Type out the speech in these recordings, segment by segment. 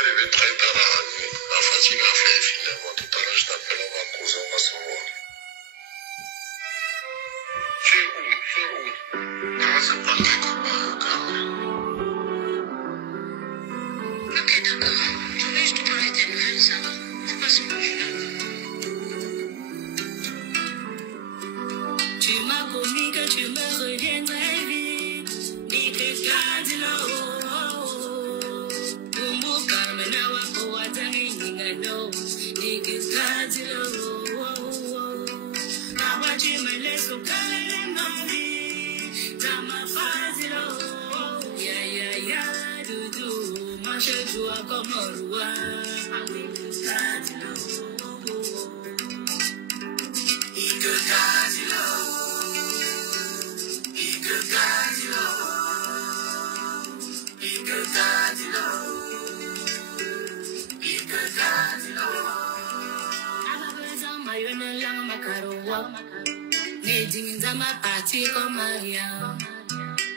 arrivé très tard à la nuit. La fatigue a fait finalement. Tout à l'heure, je t'appelle, on va causer, on va se voir. Tu es où? Tu es où? Comment c'est pas d'accord? Ok, d'accord. Je vais juste te parler des nouvelles, ça va? C'est pas ce que je veux. Tu m'as promis que tu me reviendrais vite. Dis que garde là-haut.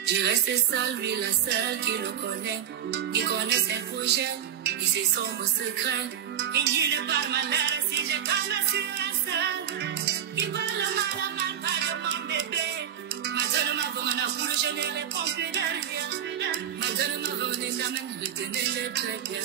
Je reste seule, lui la seule qui le connaît, qui connaît ses projets et ses sombres secrets. Il dit le par malheur si je tombe sur la seule. Il parle mal, pas de mon bébé. Maintenant ma voix n'a plus, je ne réponds plus de rien. Maintenant ma voix n'est jamais, je tenais très bien.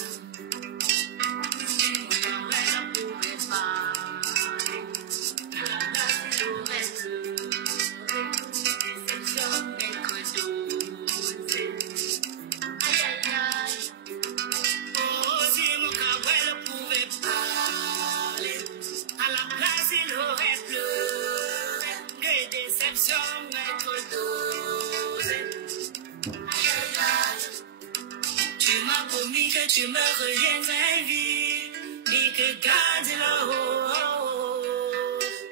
Tu me reviendrais vite, ni que garde là-haut.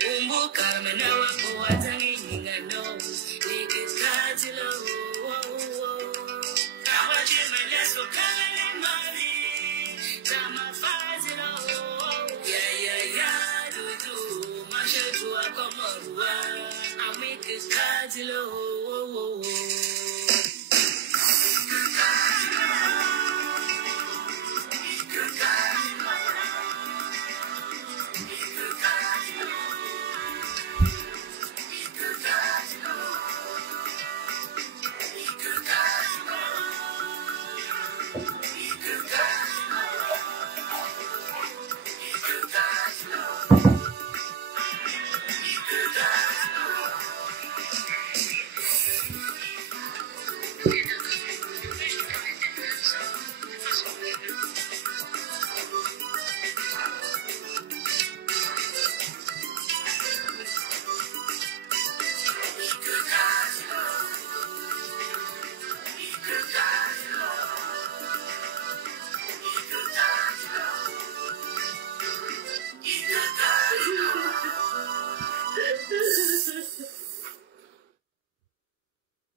Umbu kamena wako watangi ningano, ni que garde là-haut. Kawa tu me laisses au calme ma vie, dans ma phase là-haut. Ya, doudou, ma je dois comme un roi, ami que garde là-haut.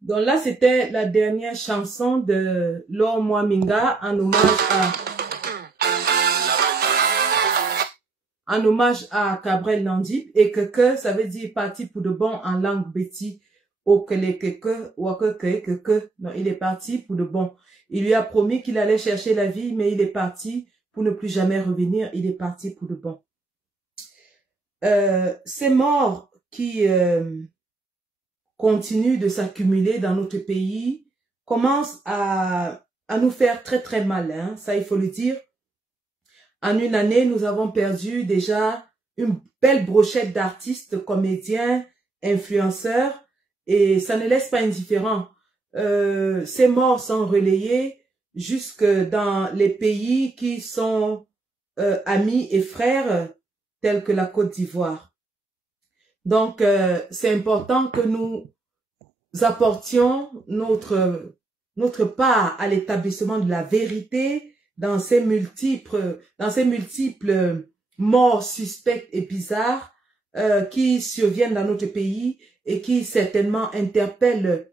Donc là, c'était la dernière chanson de Laure Mwaminga en hommage à Cabrel Nandip. Et que ça veut dire parti pour de bon en langue béti. Non, il est parti pour de bon. Il lui a promis qu'il allait chercher la vie, mais il est parti pour ne plus jamais revenir. Il est parti pour de bon. Ces morts qui continuent de s'accumuler dans notre pays commencent à nous faire très très mal, hein? Ça il faut le dire. En une année, nous avons perdu déjà une belle brochette d'artistes, comédiens, influenceurs, et ça ne laisse pas indifférent. Ces morts sont relayées jusque dans les pays qui sont amis et frères, tels que la Côte d'Ivoire. Donc, c'est important que nous apportions notre part à l'établissement de la vérité dans ces multiples morts suspectes et bizarres qui surviennent dans notre pays et qui certainement interpellent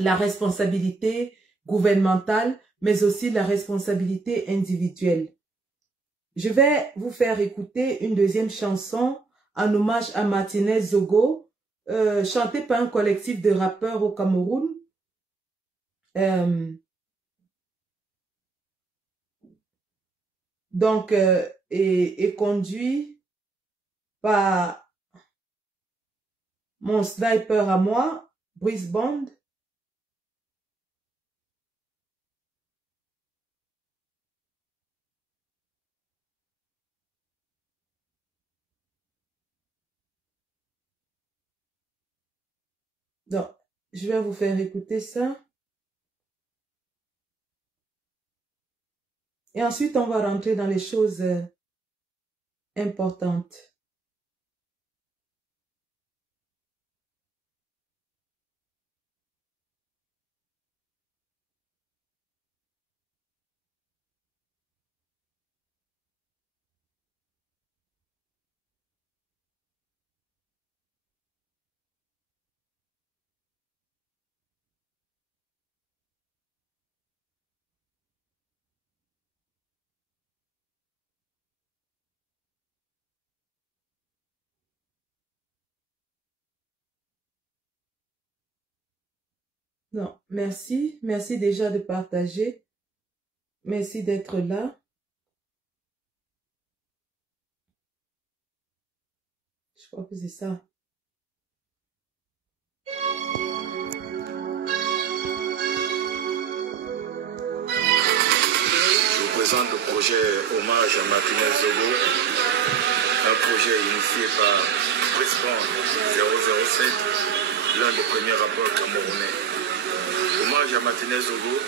la responsabilité gouvernementale, mais aussi la responsabilité individuelle. Je vais vous faire écouter une deuxième chanson en hommage à Martinez Zogo, chantée par un collectif de rappeurs au Cameroun. Donc, est conduit par mon sniper à moi, Brice Bond. Donc, je vais vous faire écouter ça. Et ensuite, on va rentrer dans les choses importantes. Non, merci. Merci déjà de partager. Merci d'être là. Je crois que c'est ça. Je vous présente le projet Hommage à Martinez Zogo, un projet initié par Président 007, l'un des premiers rappeurs camerounais. Hommage à Martinez Zogo,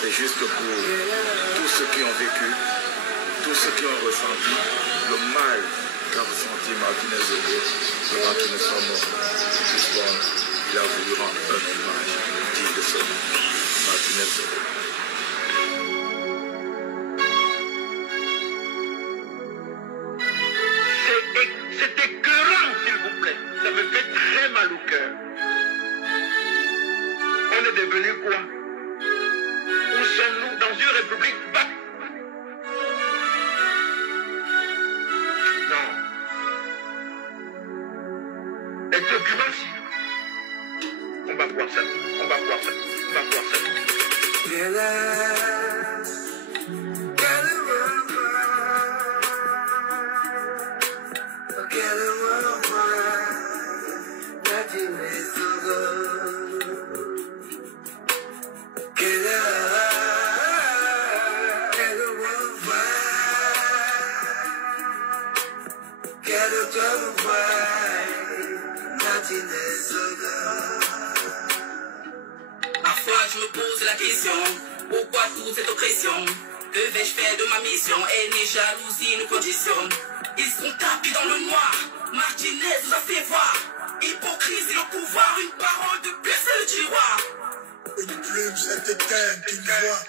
c'est juste pour tous ceux qui ont vécu, tous ceux qui ont ressenti le mal qu'a ressenti Martinez Zogo avant qu'il ne soit mort. Président, il a voulu rendre un hommage digne de son nom, Martinez Zogo. C'est écœurant, s'il vous plaît. Ça me fait très mal au cœur. On est devenu quoi? Où sommes-nous? Dans une république? Non. Les documents, si. On va voir ça. On va voir ça. On va voir ça. Parfois je me pose la question, pourquoi toute cette oppression? Que vais-je faire de ma mission? Elle n'est jalousie nous conditionne. Ils sont tapis dans le noir, Martinez nous a fait voir. Hypocrisie le pouvoir, une parole de plus c'est le tiroir. Une plume s'est éteinte, une voix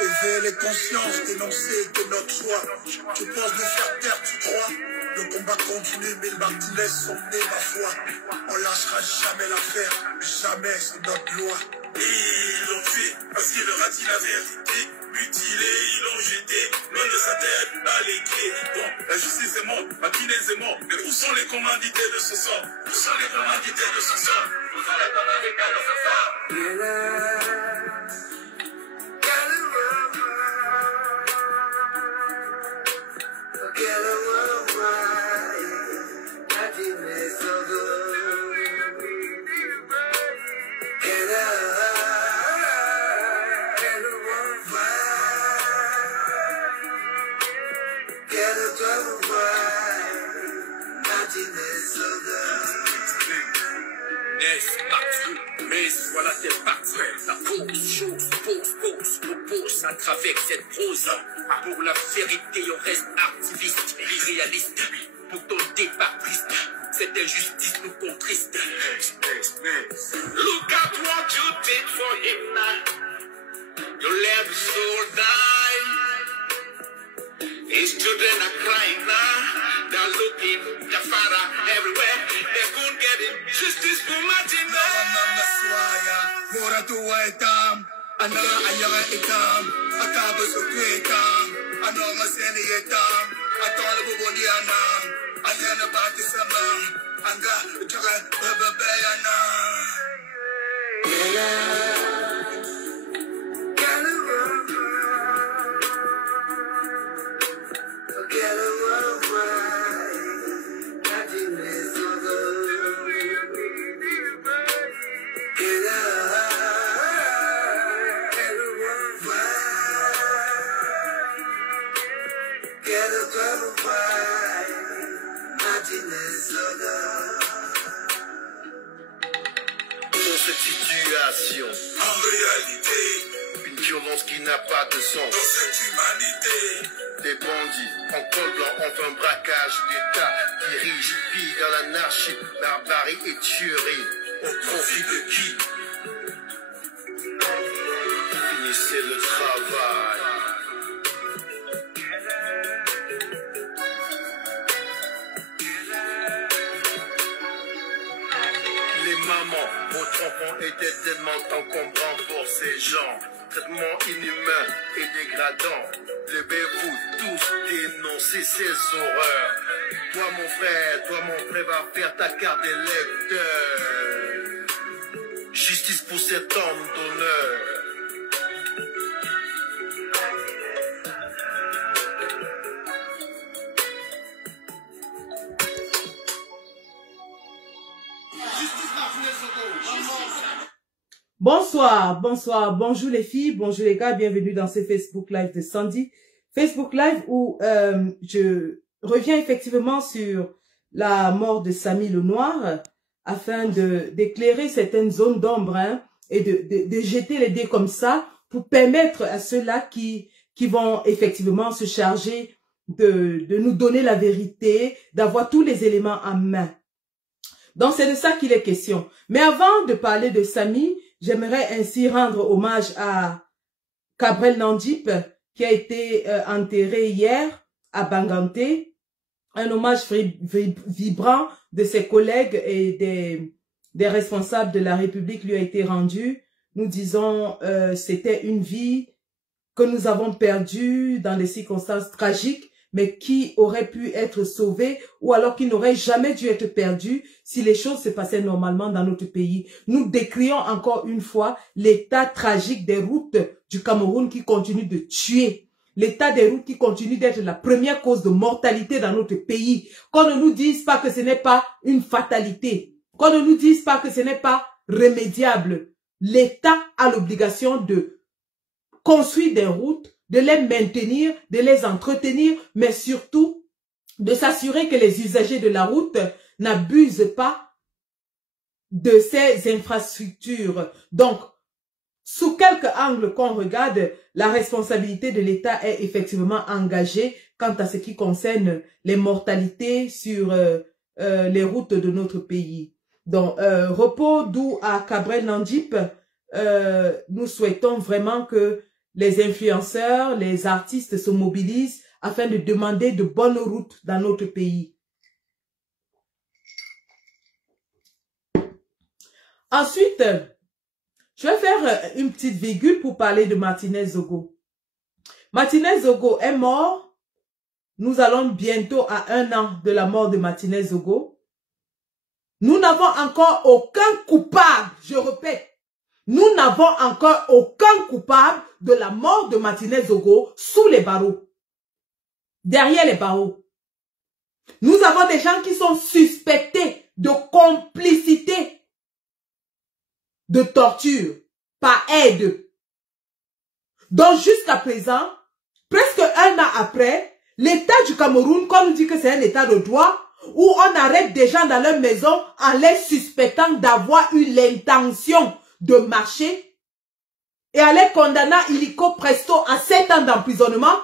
éveille les consciences, dénoncer de notre choix. Tu penses nous faire taire, tu crois? Le combat continue, mais Martinez sont nés ma foi. On lâchera jamais l'affaire, jamais c'est notre loi. Ils l'ont tué parce qu'il leur a dit la vérité. Mutilé, ils l'ont jeté, loin de sa tête, dans les pieds. Bon, la justice est morte, Martinez est mort. Mais où sont les commandités de ce sort? Où sont les commandités de ce sort? Où sont les commandités de ce sort? Mais voilà tes parties, la pause, chose, pause, m'oppose à travers cette prose. Pour la vérité, on reste activiste, irréaliste. Pour ton départ triste, cette injustice nous contriste. Look at what you did for him now. You let his soul die. His children are crying now. They're looking, their father everywhere. They couldn't get him. Justice for Martinez. Moratua etam, ana anyara etam, akaba sotu etam, anoma seni etam, atola buboni anam, ayana bati sama, anga jaga bebe anam. cette situation. En réalité, Une violence qui n'a pas de sens. dans cette humanité, Des bandits en col blanc, enfin braquage d'État. Dirige, vit dans l'anarchie, barbarie et tuerie. au profit de qui? Finissez le travail. Les mamans, votre enfant était tellement encombrant pour ces gens. Traitement inhumain et dégradant. Levez-vous tous, dénoncez ces horreurs. Toi mon frère, va faire ta carte d'électeur. Justice pour cet homme d'honneur. Bonsoir, bonsoir, bonjour les filles, bonjour les gars, bienvenue dans ce Facebook Live de Sandy. Facebook Live où je reviens effectivement sur la mort de Samy Le Noir afin d'éclairer certaines zones d'ombre hein, et de jeter les dés comme ça pour permettre à ceux-là qui vont effectivement se charger de nous donner la vérité, d'avoir tous les éléments en main. Donc c'est de ça qu'il est question. Mais avant de parler de Samy, j'aimerais ainsi rendre hommage à Cabrel Nandip qui a été enterré hier à Banganté. Un hommage vibrant de ses collègues et des responsables de la République lui a été rendu. Nous disons c'était une vie que nous avons perdue dans des circonstances tragiques, mais qui aurait pu être sauvée ou alors qui n'aurait jamais dû être perdue si les choses se passaient normalement dans notre pays. Nous décrions encore une fois l'état tragique des routes du Cameroun qui continue de tuer. L'état des routes qui continue d'être la première cause de mortalité dans notre pays. Qu'on ne nous dise pas que ce n'est pas une fatalité. Qu'on ne nous dise pas que ce n'est pas remédiable. L'État a l'obligation de construire des routes, de les maintenir, de les entretenir, mais surtout de s'assurer que les usagers de la route n'abusent pas de ces infrastructures. Donc, sous quelque angle qu'on regarde, la responsabilité de l'État est effectivement engagée quant à ce qui concerne les mortalités sur les routes de notre pays. Donc, repos doux à Cabrel Nandip, nous souhaitons vraiment que les influenceurs, les artistes se mobilisent afin de demander de bonnes routes dans notre pays. Ensuite, je vais faire une petite virgule pour parler de Martinez Zogo. Martinez Zogo est mort. Nous allons bientôt à 1 an de la mort de Martinez Zogo. Nous n'avons encore aucun coupable, je répète. Nous n'avons encore aucun coupable de la mort de Martinez Zogo sous les barreaux. Derrière les barreaux. Nous avons des gens qui sont suspectés de complicité de torture par aide. Donc jusqu'à présent, presque 1 an après, l'État du Cameroun, quand on nous dit que c'est un État de droit, où on arrête des gens dans leur maison en les suspectant d'avoir eu l'intention de marcher et à les condamner illico presto à 7 ans d'emprisonnement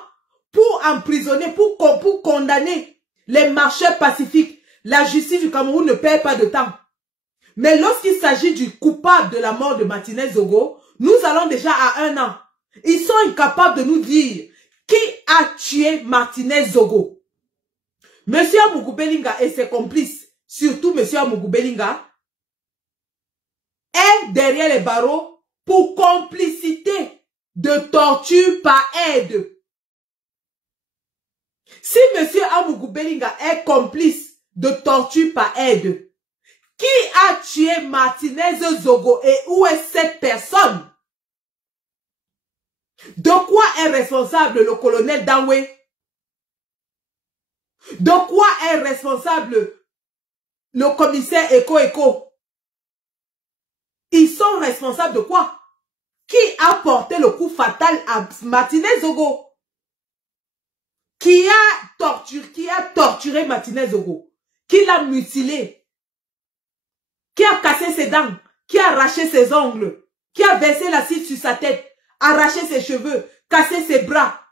pour emprisonner, pour condamner les marcheurs pacifiques. La justice du Cameroun ne perd pas de temps. Mais lorsqu'il s'agit du coupable de la mort de Martinez Zogo, nous allons déjà à 1 an. Ils sont incapables de nous dire qui a tué Martinez Zogo. Monsieur Amougou Belinga et ses complices, surtout Monsieur Amougou Belinga, est derrière les barreaux pour complicité de torture par aide. Si Monsieur Amougou Belinga est complice de torture par aide, qui a tué Martinez Zogo et où est cette personne? De quoi est responsable le colonel Danwe? De quoi est responsable le commissaire Eko? Ils sont responsables de quoi? Qui a porté le coup fatal à Martinez Zogo? Qui a torturé Martinez Zogo? Qui l'a mutilé? Qui a cassé ses dents? qui a arraché ses ongles, qui a versé l'acide sur sa tête, arraché ses cheveux, cassé ses bras,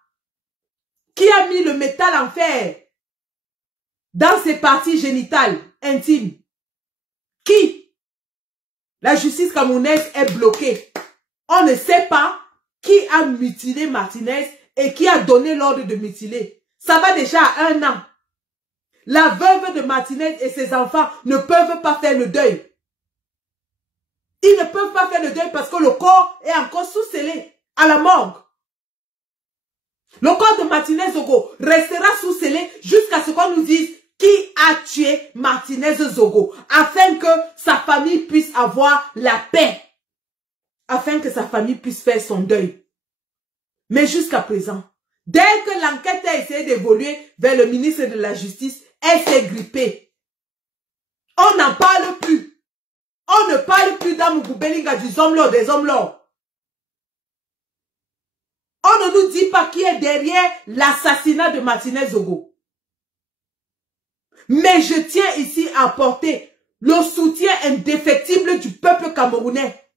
qui a mis le métal en fer dans ses parties génitales intimes. Qui? La justice camerounaise est bloquée. On ne sait pas qui a mutilé Martinez et qui a donné l'ordre de mutiler. Ça va déjà à 1 an. La veuve de Martinez et ses enfants ne peuvent pas faire le deuil. Ils ne peuvent pas faire le deuil parce que le corps est encore sous-scellé à la morgue. Le corps de Martinez Zogo restera sous-scellé jusqu'à ce qu'on nous dise qui a tué Martinez Zogo, afin que sa famille puisse avoir la paix, afin que sa famille puisse faire son deuil. Mais jusqu'à présent, dès que l'enquête a essayé d'évoluer vers le ministre de la Justice, elle s'est grippée. On n'en parle plus. On ne parle plus d'Amoukou-Belinga, du Zomlo, des Zomlo. On ne nous dit pas qui est derrière l'assassinat de Martinez Zogo. Mais je tiens ici à apporter le soutien indéfectible du peuple camerounais,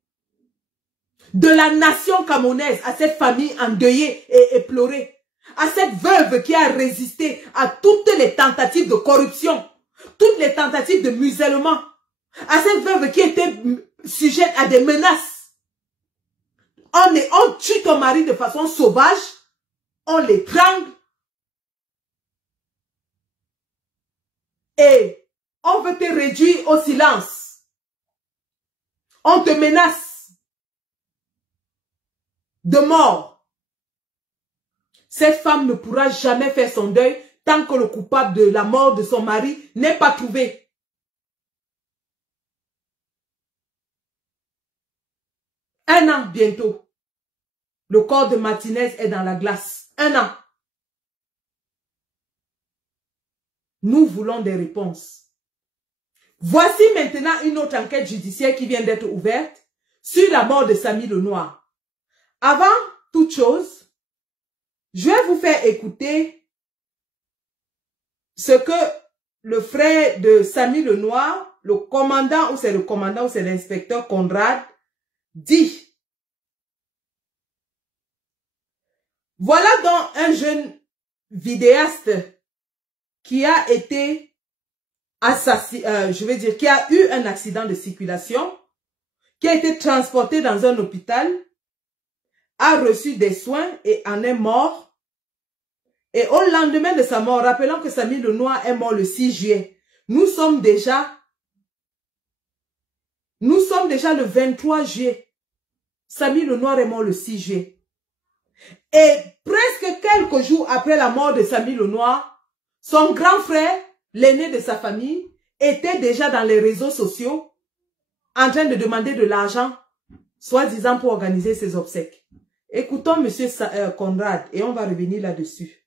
de la nation camerounaise, à cette famille endeuillée et éplorée, à cette veuve qui a résisté à toutes les tentatives de corruption, toutes les tentatives de musellement, à cette veuve qui était sujette à des menaces. On tue ton mari de façon sauvage, on l'étrangle, et on veut te réduire au silence. On te menace de mort. Cette femme ne pourra jamais faire son deuil tant que le coupable de la mort de son mari n'est pas trouvé. Un an bientôt. Le corps de Martinez est dans la glace. 1 an. Nous voulons des réponses. Voici maintenant une autre enquête judiciaire qui vient d'être ouverte sur la mort de Samy Lenoir. Avant toute chose, je vais vous faire écouter ce que le frère de Samy Lenoir, le commandant, ou c'est le commandant, ou c'est l'inspecteur Conrad, dit. Voilà donc un jeune vidéaste qui a été assassiné, qui a eu un accident de circulation, qui a été transporté dans un hôpital, a reçu des soins et en est mort. Et au lendemain de sa mort, rappelons que Samy Lenoir est mort le 6 juillet. Nous sommes déjà le 23 juillet. Samy Lenoir est mort le 6 juillet. Et presque quelques jours après la mort de Samy Lenoir, son grand frère, l'aîné de sa famille, était déjà dans les réseaux sociaux en train de demander de l'argent, soi-disant pour organiser ses obsèques. Écoutons M. Conrad et on va revenir là-dessus.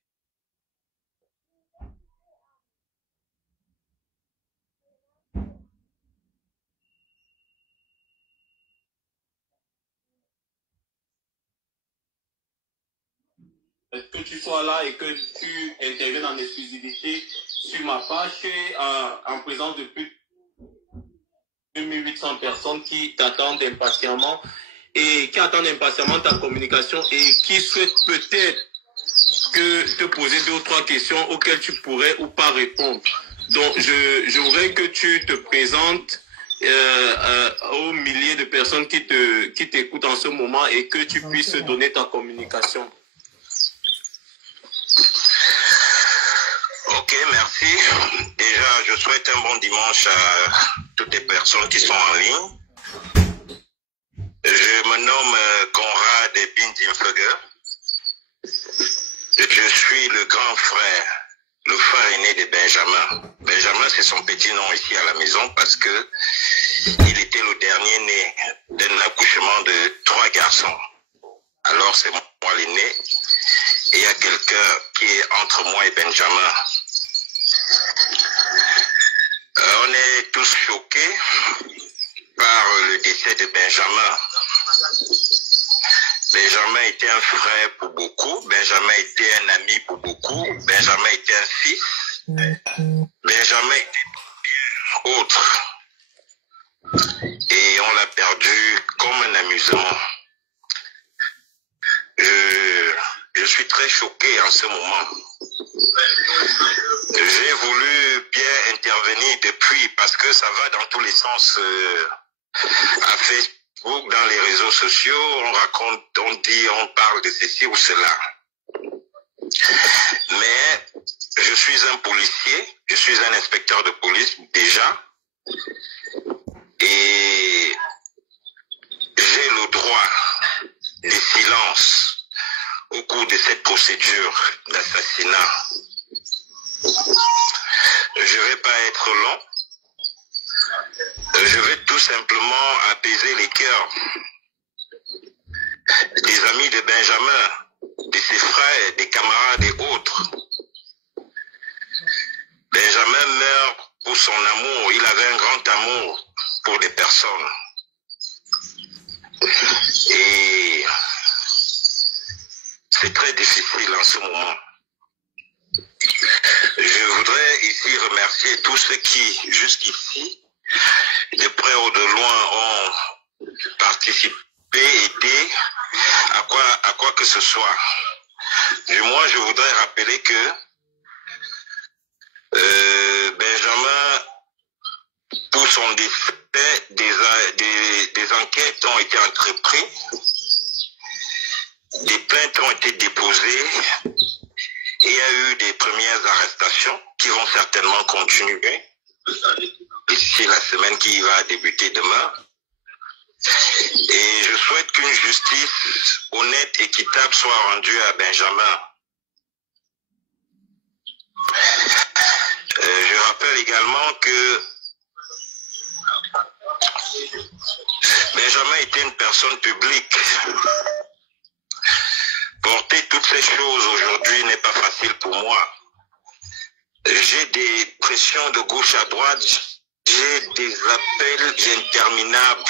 Que tu sois là et que tu interviennes en exclusivité sur ma page en présence de plus de 2800 personnes qui t'attendent impatiemment et qui attendent impatiemment ta communication et qui souhaitent peut-être te poser 2 ou 3 questions auxquelles tu pourrais ou pas répondre. Donc je voudrais que tu te présentes aux milliers de personnes qui t'écoutent en ce moment et que tu puisses donner ta communication. Ok, merci. Déjà, je souhaite un bon dimanche à toutes les personnes qui sont en ligne. Je me nomme Conrad Bindimfeger. Je suis le grand frère, le frère aîné de Benjamin. Benjamin, c'est son petit nom ici à la maison parce que il était le dernier né d'un accouchement de 3 garçons. Alors, c'est moi l'aîné. Et il y a quelqu'un qui est entre moi et Benjamin. On est tous choqués par le décès de Benjamin. Benjamin était un frère pour beaucoup. Benjamin était un ami pour beaucoup. Benjamin était un fils. Benjamin était autre. Et on l'a perdu d'amusement. Je suis très choqué en ce moment. J'ai voulu bien intervenir depuis parce que ça va dans tous les sens. À Facebook, dans les réseaux sociaux, on raconte, on dit, on parle de ceci ou cela. Mais je suis un policier, je suis un inspecteur de police déjà. Et j'ai le droit de silence au cours de cette procédure d'assassinat. Je ne vais pas être long. Je vais tout simplement apaiser les cœurs des amis de Benjamin, de ses frères, des camarades et autres. Benjamin meurt pour son amour. Il avait un grand amour pour des personnes. Et c'est très difficile en ce moment. Je voudrais ici remercier tous ceux qui, jusqu'ici, de près ou de loin, ont participé, aidé à quoi que ce soit. Du moins, je voudrais rappeler que Benjamin, pour son décès, des enquêtes ont été entreprises, des plaintes ont été déposées, et il y a eu des premières arrestations qui vont certainement continuer d'ici la semaine qui va débuter demain. Et je souhaite qu'une justice honnête, équitable soit rendue à Benjamin. Je rappelle également que Benjamin était une personne publique. Porter toutes ces choses aujourd'hui n'est pas facile pour moi. J'ai des pressions de gauche à droite, j'ai des appels interminables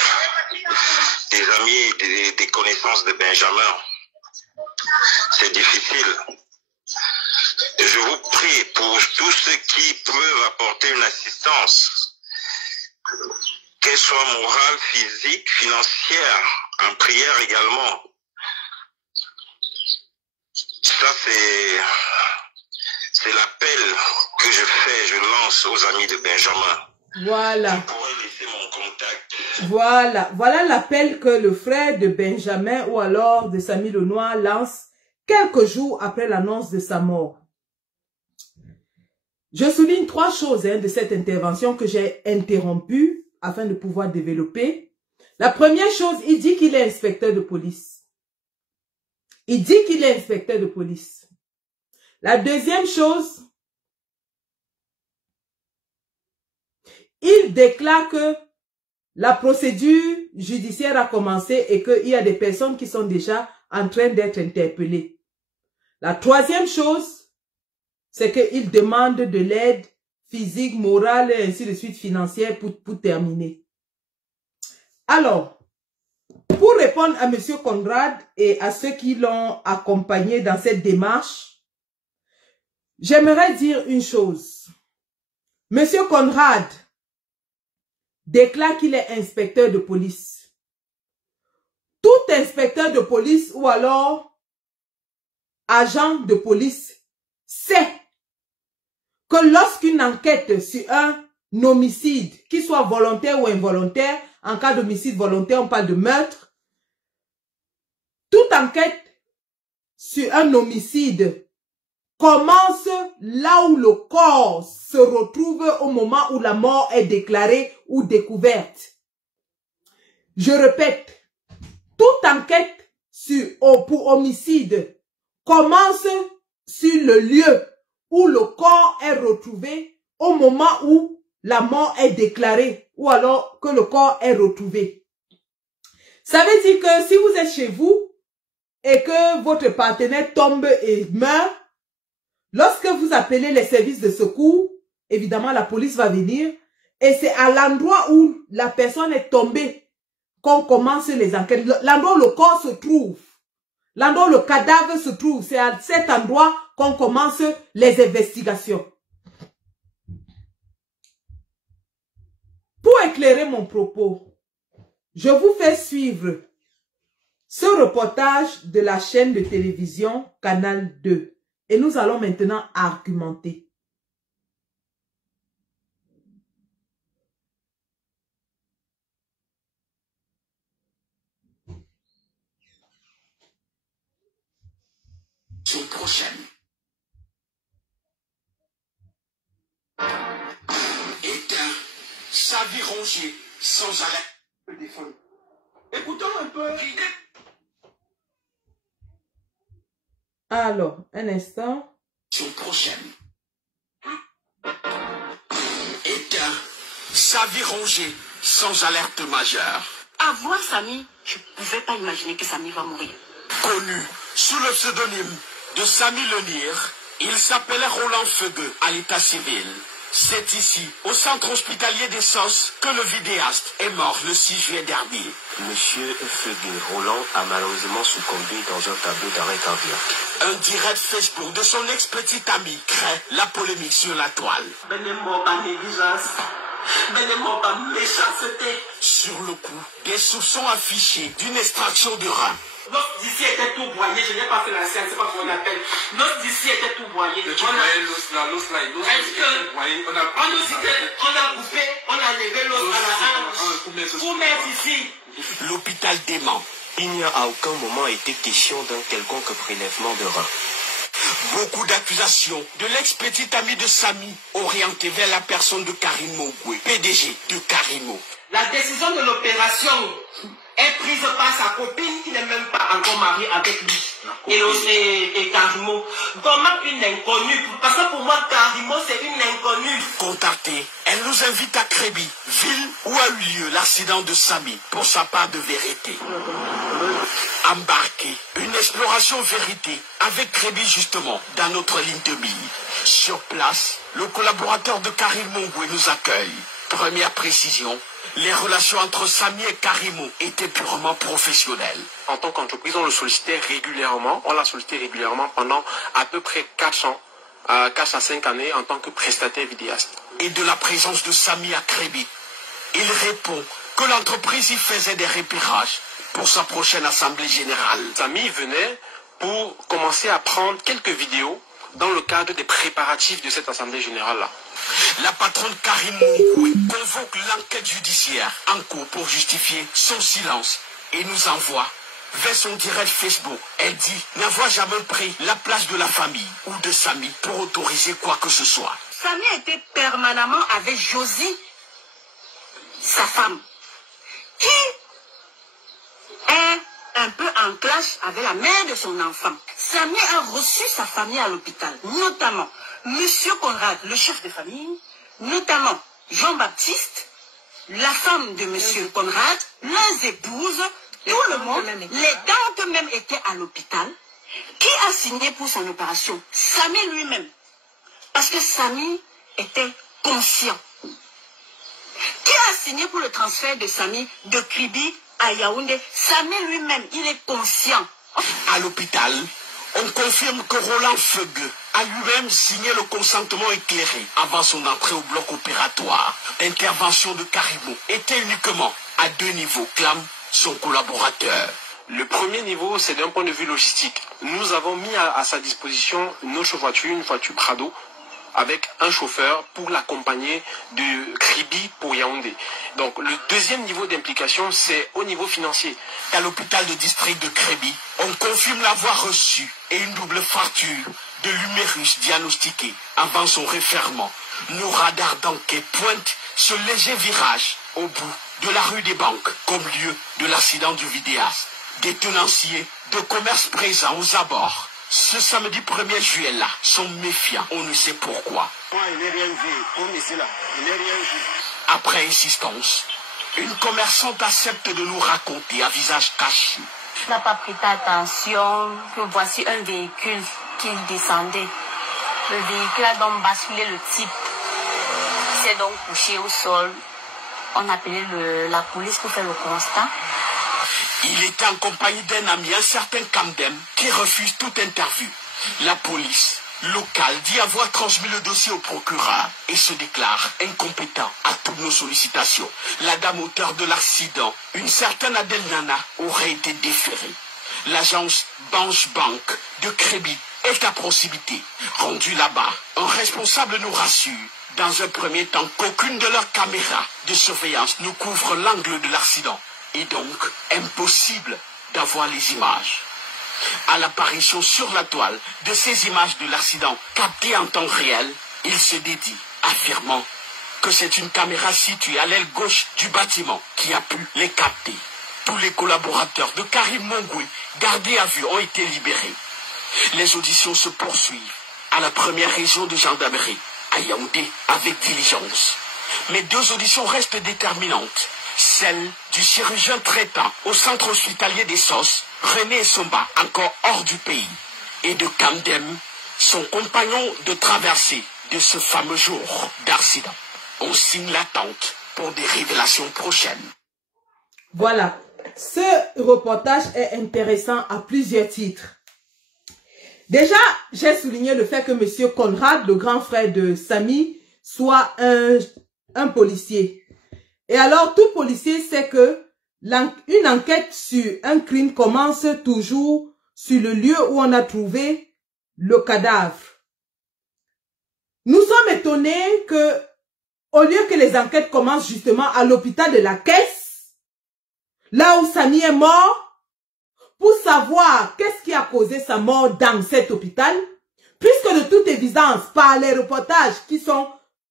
des amis et des connaissances de Benjamin. C'est difficile. Je vous prie pour tous ceux qui peuvent apporter une assistance, qu'elle soit morale, physique, financière, en prière également. Ça, c'est l'appel que je fais, je lance aux amis de Benjamin. Voilà. Je pourrais laisser mon contact. Voilà l'appel que le frère de Benjamin ou alors de Samy Lenoir lance quelques jours après l'annonce de sa mort. Je souligne 3 choses de cette intervention que j'ai interrompue afin de pouvoir développer. La première chose, il dit qu'il est inspecteur de police. Il dit qu'il est inspecteur de police. La deuxième chose, il déclare que la procédure judiciaire a commencé et qu'il y a des personnes qui sont déjà en train d'être interpellées. La troisième chose, c'est qu'il demande de l'aide physique, morale et ainsi de suite financière pour terminer. Alors, pour répondre à M. Conrad et à ceux qui l'ont accompagné dans cette démarche, j'aimerais dire une chose. M. Conrad déclare qu'il est inspecteur de police. Tout inspecteur de police ou alors agent de police sait que lorsqu'une enquête sur un homicide, qu'il soit volontaire ou involontaire, en cas d'homicide volontaire, on parle de meurtre, toute enquête sur un homicide commence là où le corps se retrouve au moment où la mort est déclarée ou découverte. Je répète, toute enquête pour homicide commence sur le lieu où le corps est retrouvé au moment où la mort est déclarée ou alors que le corps est retrouvé. Ça veut dire que si vous êtes chez vous et que votre partenaire tombe et meurt, lorsque vous appelez les services de secours, évidemment la police va venir et c'est à l'endroit où la personne est tombée qu'on commence les enquêtes. L'endroit où le corps se trouve, l'endroit où le cadavre se trouve, c'est à cet endroit qu'on commence les investigations. Pour éclairer mon propos, je vous fais suivre ce reportage de la chaîne de télévision Canal 2. Et nous allons maintenant argumenter. Prochaine. Éteint, sa vie rongée, sans alerte. Écoutons un peu. Alors, un instant. Prochaine. Éteint, sa vie rongée, sans alerte majeure. À voir Samy, je ne pouvais pas imaginer que Samy va mourir. Connu sous le pseudonyme de Samy Lenir, il s'appelait Roland Feugueux à l'état civil. C'est ici, au centre hospitalier des Sosses, que le vidéaste est mort le 6 juillet dernier. Monsieur Feugueux Roland a malheureusement succombé dans un tableau d'arrêt cardiaque. Un direct Facebook de son ex-petit ami crée la polémique sur la toile. Sur le coup, des soupçons affichés d'une extraction de rein. L'os d'ici était tout broyé, je n'ai pas fait la science, c'est pas qu'on appelle. L'os d'ici était tout broyé. On a coupé, on a levé l'os à la hanche. Pour mettre ici. L'hôpital dément. Il n'y a à aucun moment été question d'un quelconque prélèvement de rein. Beaucoup d'accusations de l'ex-petit ami de Samy orientées vers la personne de Karimo Ngoué, PDG de Karimo. La décision de l'opération est prise par sa copine qui n'est même pas encore mariée avec lui. Et Karimo. Comment une inconnue? Parce que pour moi, Karimo, c'est une inconnue. Contactée, elle nous invite à Créby, ville où a eu lieu l'accident de Samy, pour sa part de vérité. Embarqué, une exploration vérité avec Créby justement dans notre ligne de mire. Sur place, le collaborateur de Karimo Ngoué nous accueille. Première précision, les relations entre Samy et Karimo étaient purement professionnelles. En tant qu'entreprise, on le sollicitait régulièrement. On l'a sollicité régulièrement pendant à peu près 4 ans, 4 à 5 années en tant que prestataire vidéaste. Et de la présence de Samy à Créby, il répond que l'entreprise y faisait des repérages pour sa prochaine assemblée générale. Samy venait pour commencer à prendre quelques vidéos dans le cadre des préparatifs de cette assemblée générale-là. La patronne Karimo Ngoué convoque l'enquête judiciaire en cours pour justifier son silence et nous envoie vers son direct Facebook. Elle dit n'avoir jamais pris la place de la famille ou de Samy pour autoriser quoi que ce soit. Samy était permanemment avec Josie, sa femme, qui est un peu en clash avec la mère de son enfant. Samy a reçu sa famille à l'hôpital, notamment Monsieur Conrad, le chef de famille, notamment Jean-Baptiste, la femme de Monsieur Conrad, leurs épouses, tout le monde, les tantes même étaient à l'hôpital. Qui a signé pour son opération? Samy lui-même. Parce que Samy était conscient. Qui a signé pour le transfert de Samy de Kribi à Yaoundé? Samy lui-même, il est conscient. À l'hôpital, on confirme que Roland Feugueux a lui-même signé le consentement éclairé avant son entrée au bloc opératoire. L'intervention de Karimo était uniquement à 2 niveaux, clame son collaborateur. Le premier niveau, c'est d'un point de vue logistique. Nous avons mis à sa disposition notre voiture, une voiture Prado, avec un chauffeur pour l'accompagner de Kribi pour Yaoundé. Donc le deuxième niveau d'implication, c'est au niveau financier. À l'hôpital de district de Kribi, on confirme l'avoir reçu et une double fracture de l'humérus diagnostiquée avant son réfèrement. Nos radars d'enquête pointent ce léger virage au bout de la rue des Banques comme lieu de l'accident du vidéaste. Des tenanciers de commerce présents aux abords ce samedi 1er juillet là sont méfiants, on ne sait pourquoi. Après insistance, une commerçante accepte de nous raconter à visage caché. Je n'ai pas prêté attention que voici un véhicule qui descendait. Le véhicule a donc basculé le type. Il s'est donc couché au sol. On a appelé la police pour faire le constat. Il était en compagnie d'un ami, un certain Kamdem, qui refuse toute interview. La police local dit avoir transmis le dossier au procureur et se déclare incompétent à toutes nos sollicitations. La dame auteure de l'accident, une certaine Adèle Nana, aurait été déférée. L'agence Bank de Créby est à proximité. Rendu là-bas, un responsable nous rassure, dans un premier temps, qu'aucune de leurs caméras de surveillance ne couvre l'angle de l'accident. Et donc, impossible d'avoir les images. À l'apparition sur la toile de ces images de l'accident captées en temps réel, il se dédie, affirmant que c'est une caméra située à l'aile gauche du bâtiment qui a pu les capter. Tous les collaborateurs de Karim Mongwe, gardés à vue, ont été libérés. Les auditions se poursuivent à la première région de gendarmerie, à Yaoundé, avec diligence. Mais deux auditions restent déterminantes. Celle du chirurgien traitant au centre hospitalier des SOS, René Somba, encore hors du pays, et de Kamdem, son compagnon de traversée de ce fameux jour d'accident. On signe l'attente pour des révélations prochaines. Voilà, ce reportage est intéressant à plusieurs titres. Déjà, j'ai souligné le fait que M. Conrad, le grand frère de Samy, soit un policier. Et alors, tout policier sait que une enquête sur un crime commence toujours sur le lieu où on a trouvé le cadavre. Nous sommes étonnés que, au lieu que les enquêtes commencent justement à l'hôpital de la Caisse, là où Samy est mort, pour savoir qu'est-ce qui a causé sa mort dans cet hôpital, puisque de toute évidence, par les reportages qui sont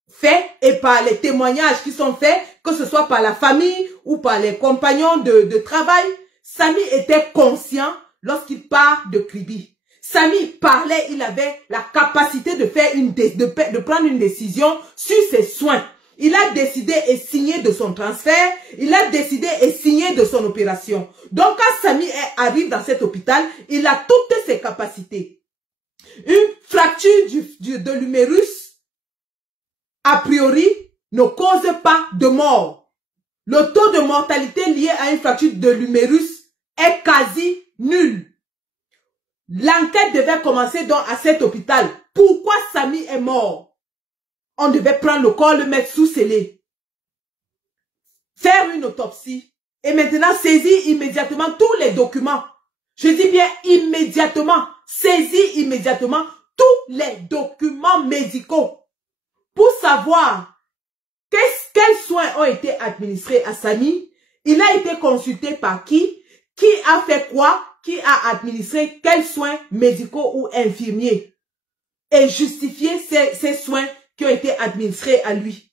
faits et par les témoignages qui sont faits, que ce soit par la famille ou par les compagnons de travail, Samy était conscient lorsqu'il part de Kribi. Samy parlait, il avait la capacité de faire de prendre une décision sur ses soins. Il a décidé et signé de son transfert, il a décidé et signé de son opération. Donc quand Samy arrive dans cet hôpital, il a toutes ses capacités. Une fracture de l'humérus, a priori, ne cause pas de mort. Le taux de mortalité lié à une fracture de l'humérus est quasi nul. L'enquête devait commencer donc à cet hôpital. Pourquoi Samy est mort? On devait prendre le corps, le mettre sous scellé, faire une autopsie et maintenant saisir immédiatement tous les documents. Je dis bien immédiatement, saisir immédiatement tous les documents médicaux pour savoir quels soins ont été administrés à Samy. Il a été consulté par qui a fait quoi, qui a administré quels soins médicaux ou infirmiers et justifier ces soins qui ont été administrés à lui.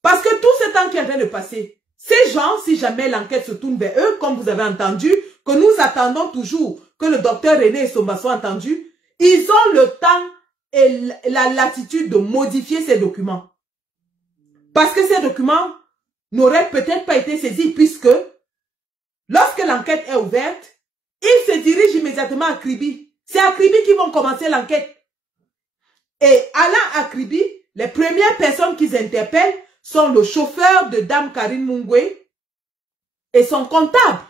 Parce que tout ce temps qui est en train de passer, ces gens, si jamais l'enquête se tourne vers eux, comme vous avez entendu, que nous attendons toujours que le docteur René Somba soit entendu, ils ont le temps et la latitude de modifier ces documents. Parce que ces documents n'auraient peut-être pas été saisis puisque lorsque l'enquête est ouverte, ils se dirigent immédiatement à Kribi. C'est à Kribi qu'ils vont commencer l'enquête. Et allant à Kribi, les premières personnes qu'ils interpellent sont le chauffeur de Dame Karim Mongwe et son comptable.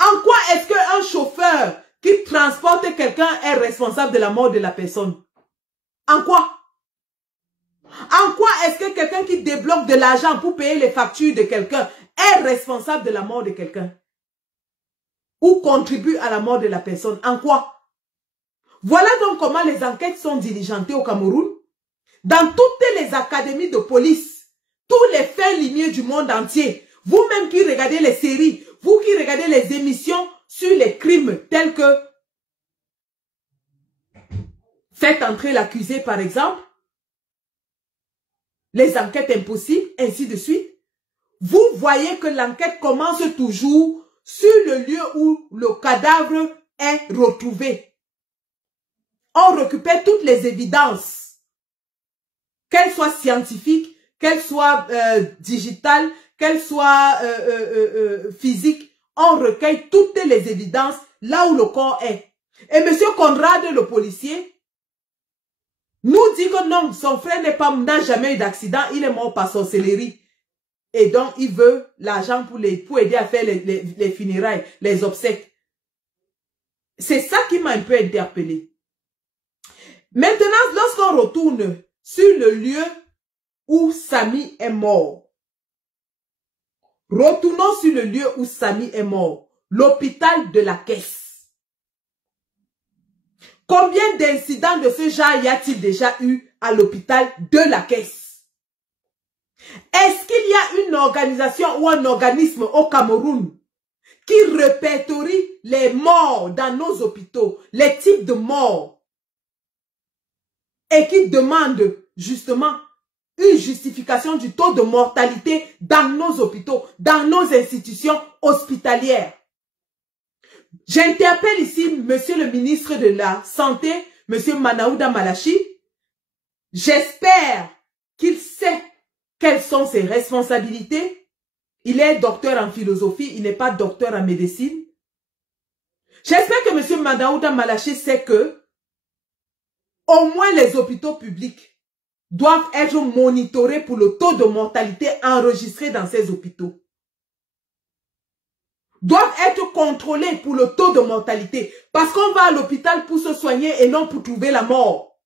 En quoi est-ce qu'un chauffeur qui transporte quelqu'un est responsable de la mort de la personne? En quoi? En quoi est-ce que quelqu'un qui débloque de l'argent pour payer les factures de quelqu'un est responsable de la mort de quelqu'un? Ou contribue à la mort de la personne? En quoi? Voilà donc comment les enquêtes sont diligentées au Cameroun. Dans toutes les académies de police, tous les faits limiers du monde entier, vous-même qui regardez les séries, vous qui regardez les émissions sur les crimes tels que faites entrer l'accusé par exemple, les enquêtes impossibles, ainsi de suite, vous voyez que l'enquête commence toujours sur le lieu où le cadavre est retrouvé. On récupère toutes les évidences, qu'elles soient scientifiques, qu'elles soient digitales, qu'elles soient physiques. On recueille toutes les évidences là où le corps est. Et M. Conrad, le policier, nous dit que non, son frère n'a jamais eu d'accident, il est mort par sorcellerie. Et donc, il veut l'argent pour aider à faire les funérailles, les obsèques. C'est ça qui m'a un peu interpellé. Maintenant, lorsqu'on retourne sur le lieu où Samy est mort, retournons sur le lieu où Samy est mort, l'hôpital de la Caisse. Combien d'incidents de ce genre y a-t-il déjà eu à l'hôpital de la Caisse? Est-ce qu'il y a une organisation ou un organisme au Cameroun qui répertorie les morts dans nos hôpitaux, les types de morts, et qui demande justement une justification du taux de mortalité dans nos hôpitaux, dans nos institutions hospitalières? J'interpelle ici Monsieur le ministre de la Santé, Monsieur Manaouda Malachi. J'espère qu'il sait quelles sont ses responsabilités. Il est docteur en philosophie, il n'est pas docteur en médecine. J'espère que Monsieur Manaouda Malachi sait que au moins les hôpitaux publics doivent être monitorés pour le taux de mortalité enregistré dans ces hôpitaux. Doivent être contrôlés pour le taux de mortalité. Parce qu'on va à l'hôpital pour se soigner et non pour trouver la mort.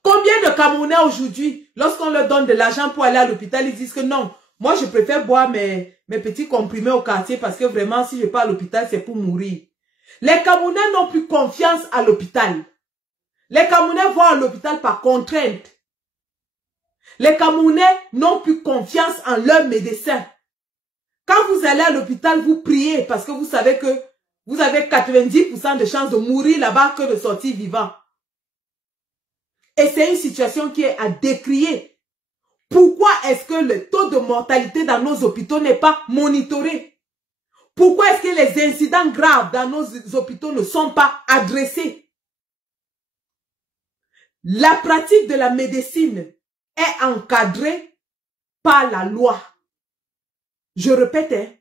Combien de Camerounais aujourd'hui, lorsqu'on leur donne de l'argent pour aller à l'hôpital, ils disent que non, moi je préfère boire mes petits comprimés au quartier parce que vraiment si je pars à l'hôpital c'est pour mourir. Les Camerounais n'ont plus confiance à l'hôpital. Les Camerounais vont à l'hôpital par contrainte. Les Camerounais n'ont plus confiance en leurs médecins. Quand vous allez à l'hôpital, vous priez parce que vous savez que vous avez 90% de chances de mourir là-bas que de sortir vivant. Et c'est une situation qui est à décrier. Pourquoi est-ce que le taux de mortalité dans nos hôpitaux n'est pas monitoré? Pourquoi est-ce que les incidents graves dans nos hôpitaux ne sont pas adressés? La pratique de la médecine est encadrée par la loi. Je répète, hein,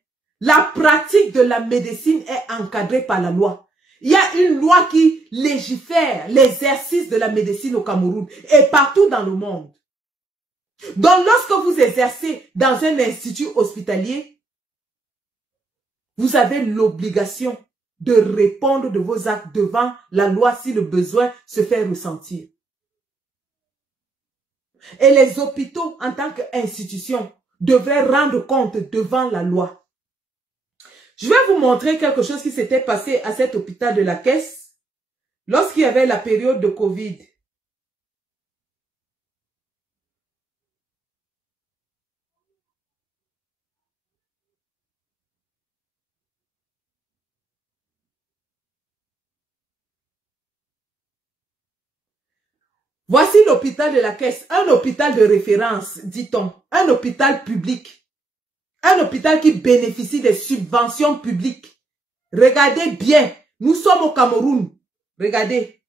la pratique de la médecine est encadrée par la loi. Il y a une loi qui légifère l'exercice de la médecine au Cameroun et partout dans le monde. Donc, lorsque vous exercez dans un institut hospitalier, vous avez l'obligation de répondre de vos actes devant la loi si le besoin se fait ressentir. Et les hôpitaux, en tant qu'institution, devraient rendre compte devant la loi. Je vais vous montrer quelque chose qui s'était passé à cet hôpital de la Caisse lorsqu'il y avait la période de Covid. Voici l'hôpital de la Caisse, un hôpital de référence, dit-on, un hôpital public. Un hôpital qui bénéficie des subventions publiques. Regardez bien, nous sommes au Cameroun. Regardez.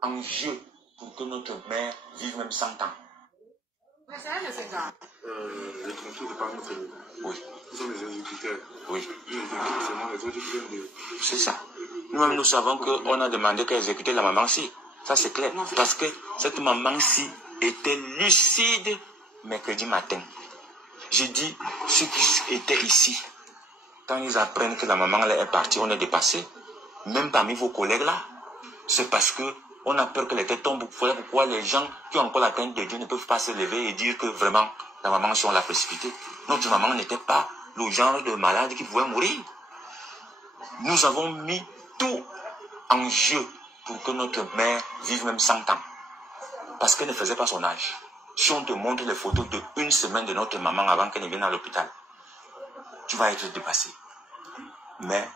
En jeu pour que notre mère vive même 100 ans. Les contours de parmi c'est Oui. Nous sommes les exécuteurs. Oui. Les autres viennent de... C'est ça. Nous-mêmes, nous savons qu'on a demandé qu'à exécuter la maman-ci. Ça, c'est clair. Parce que cette maman-ci était lucide mercredi matin. J'ai dit, ceux qui étaient ici, quand ils apprennent que la maman est partie, on est dépassé. Même parmi vos collègues là. C'est parce que on a peur que les têtes tombent. Voilà pourquoi les gens qui ont encore la crainte de Dieu ne peuvent pas se lever et dire que vraiment, la maman, si on l'a précipitée. Notre maman n'était pas le genre de malade qui pouvait mourir. Nous avons mis tout en jeu pour que notre mère vive même 100 ans. Parce qu'elle ne faisait pas son âge. Si on te montre les photos de une semaine de notre maman avant qu'elle ne vienne à l'hôpital, tu vas être dépassé. Mais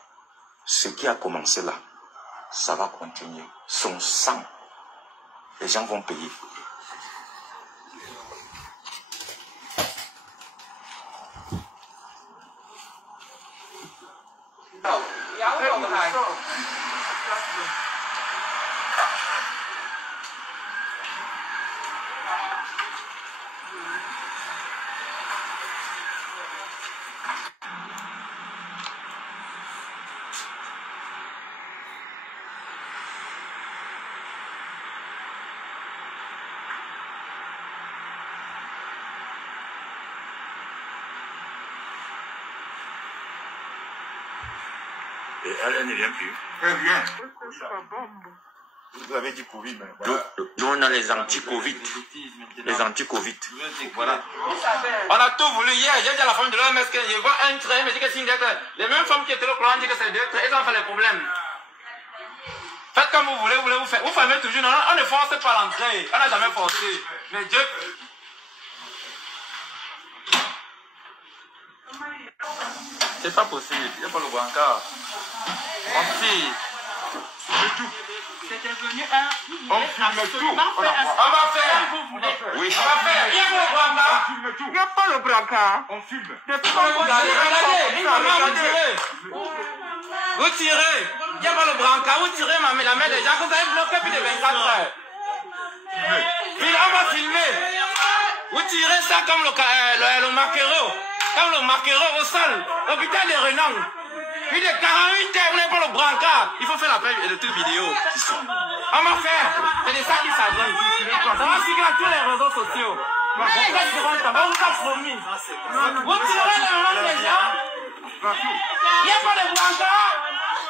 ce qui a commencé là, ça va continuer. Son sang, les gens vont payer. Elle ne vient plus. Elle vient. Vous avez dit Covid, mais voilà. Nous, on a les anti-Covid. Les anti-Covid. Voilà. On a tout voulu hier. J'ai dit à la femme de l'OMS que je vois un trait, mais dit que c'est une lettre. Les mêmes femmes qui étaient au courant disent que c'est deux traits. Elles ont fait les problèmes. Faites comme vous voulez, vous faire. Vous fermez toujours. Non, on ne force pas l'entrée. On n'a jamais forcé. Mais Dieu. C'est pas possible. Il n'y a pas le brancard. On tire. C'était venu un... On filme tout. On va faire. Oui. On va faire. Il y a pas le brancard. Il n'y a pas le brancard. On filme. Regardez. Vous tirez. Il n'y a pas le brancard. Vous tirez la main des gens que vous avez bloqué plus de 24 heures. Puis on va filmer. Vous tirez ça comme le maquereau. Comme le maquereau au sol. L'hôpital de Renan. Plus de 48 heures, vous n'avez pas le brancard. Il faut faire la preuve de toute vidéo. On va faire. C'est de ça qui s'adresse. Ça va circuler à tous les réseaux sociaux. On vous a promis. Vous tirez les mains des gens. Il n'y a pas de brancard.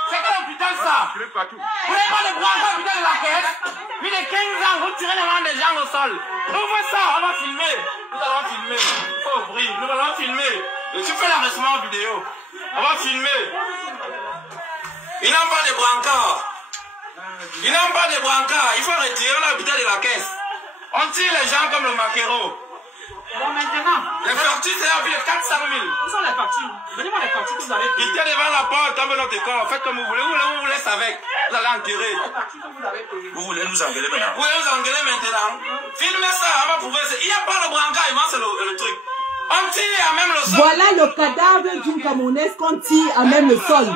C'est quel hôpital ça? Vous n'avez pas de brancard au hôpital de la caisse. Plus de 15 ans, vous tirez les mains des gens au sol. Ouvrez ça, on va filmer. Nous allons filmer. Il faut ouvrir. Nous allons filmer. Je fais l'enregistrement vidéo. On va filmer. Ils n'ont pas de brancard. Ils n'ont pas de brancard. Il faut retirer l'hôpital de la caisse. On tire les gens comme le maquereau. Bon, maintenant. Les factures, c'est plus de 400 000. Où sont les factures? Donnez-moi les factures que vous avez payées. Il était devant la porte, comme notre école. Faites comme vous voulez. Vous laissez avec. Vous allez enterrer. Les factures que vous avez payées. Vous voulez nous engueuler maintenant? Vous voulez nous engueuler maintenant? Filmez ça, on va prouver. Il n'y a pas le brancard, c'est le truc. On tire à même le sol. Voilà le cadavre d'une Camerounaise qu'on tire à même le sol.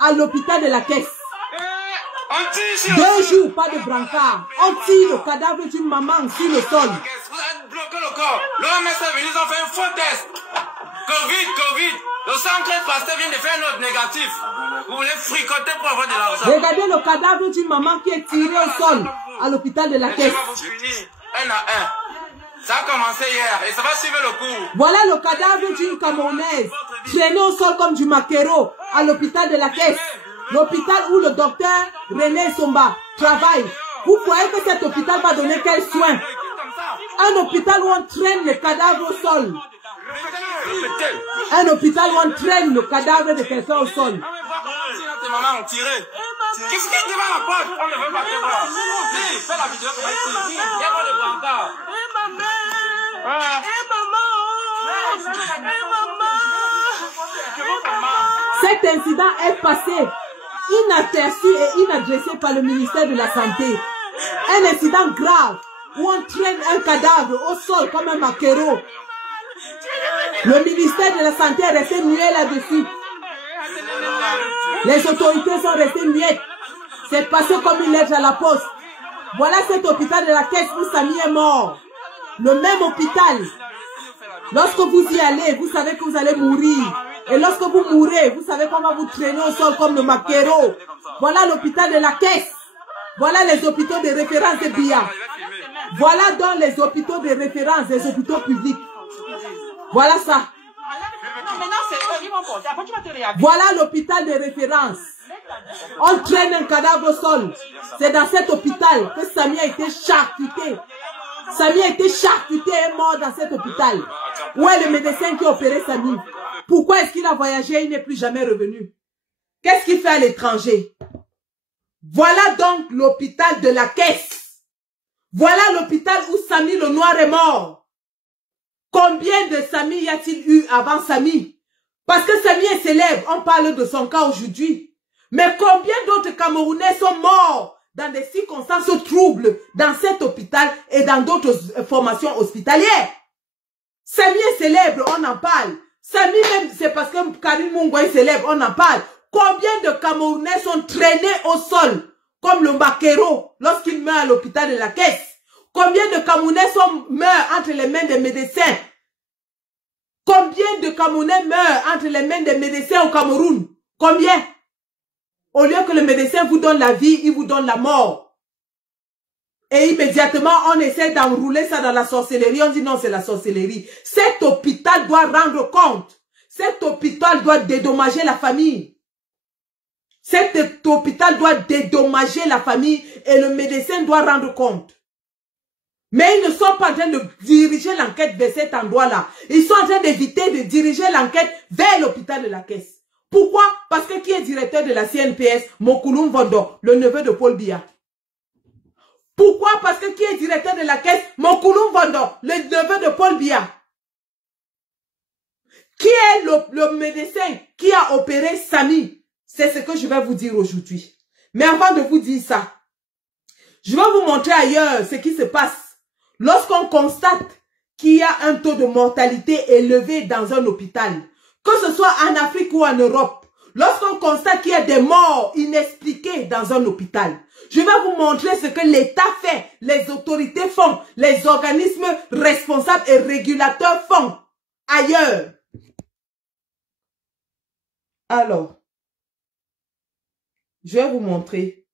À l'hôpital de la caisse. On tire sur 2 jours, pas de brancard. On tire le cadavre d'une maman sur le sol. Vous avez bloqué le corps. L'OMS est venu, ils ont fait un faux test. Covid. Le centre pasteur vient de faire un autre négatif. Vous voulez fricoter pour avoir de l'argent. Regardez le cadavre d'une maman qui est tirée au sol à l'hôpital de la caisse. Vous finir un à un. Ça a commencé hier et ça va suivre le cours. Voilà le cadavre d'une Camerounaise traînée au sol comme du maquereau à l'hôpital de la caisse. L'hôpital où le docteur René Somba travaille. Vous croyez que cet hôpital va donner quels soins? Un hôpital où on traîne le cadavre au sol. Un hôpital où on traîne le cadavre de quelqu'un au sol. Maman, tiré. Qu'est-ce qui est devant la porte? On ne veut pas te voir. Si, fais la vidéo. Il n'y a pas de brancard. Cet incident est passé inaperçu et inadressé par le ministère de la Santé. Un incident grave où on traîne un cadavre au sol comme un maquereau. Le ministère de la Santé est resté muet là-dessus. Les autorités sont restées muettes. C'est passé comme une lettre à la poste. Voilà cet hôpital de la caisse où Samy est mort. Le même hôpital. Lorsque vous y allez, vous savez que vous allez mourir. Et lorsque vous mourrez, vous savez qu'on va vous traîner au sol comme le maquereau. Voilà l'hôpital de la caisse. Voilà les hôpitaux de référence de Bia. Voilà donc les hôpitaux de référence des hôpitaux publics. Voilà ça. Voilà l'hôpital de référence. On traîne un cadavre au sol. C'est dans cet hôpital que Samy a été charcuté. Samy a été charcuté et mort dans cet hôpital. Où est le médecin qui a opéré Samy? Pourquoi est-ce qu'il a voyagé et il n'est plus jamais revenu? Qu'est-ce qu'il fait à l'étranger? Voilà donc l'hôpital de la caisse. Voilà l'hôpital où Samy le Noir est mort. Combien de Samy y a-t-il eu avant Samy? Parce que Samy est célèbre, on parle de son cas aujourd'hui. Mais combien d'autres Camerounais sont morts dans des circonstances troubles dans cet hôpital et dans d'autres formations hospitalières? Samy est célèbre, on en parle. Samy même, c'est parce que Karim Mungo est célèbre, on en parle. Combien de Camerounais sont traînés au sol, comme le maquereau, lorsqu'il meurt à l'hôpital de la caisse? Combien de Camerounais meurent entre les mains des médecins? Combien de Camerounais meurent entre les mains des médecins au Cameroun? Combien? Au lieu que le médecin vous donne la vie, il vous donne la mort. Et immédiatement, on essaie d'enrouler ça dans la sorcellerie. On dit non, c'est la sorcellerie. Cet hôpital doit rendre compte. Cet hôpital doit dédommager la famille. Cet hôpital doit dédommager la famille et le médecin doit rendre compte. Mais ils ne sont pas en train de diriger l'enquête vers cet endroit-là. Ils sont en train d'éviter de diriger l'enquête vers l'hôpital de la Caisse. Pourquoi? Parce que qui est directeur de la CNPS? Mokulum Vondo, le neveu de Paul Biya. Pourquoi? Parce que qui est directeur de la Caisse? Mokulum Vondo, le neveu de Paul Biya. Qui est le médecin qui a opéré Samy? C'est ce que je vais vous dire aujourd'hui. Mais avant de vous dire ça, je vais vous montrer ailleurs ce qui se passe lorsqu'on constate qu'il y a un taux de mortalité élevé dans un hôpital, que ce soit en Afrique ou en Europe. Lorsqu'on constate qu'il y a des morts inexpliquées dans un hôpital, je vais vous montrer ce que l'État fait, les autorités font, les organismes responsables et régulateurs font ailleurs. Alors, je vais vous montrer.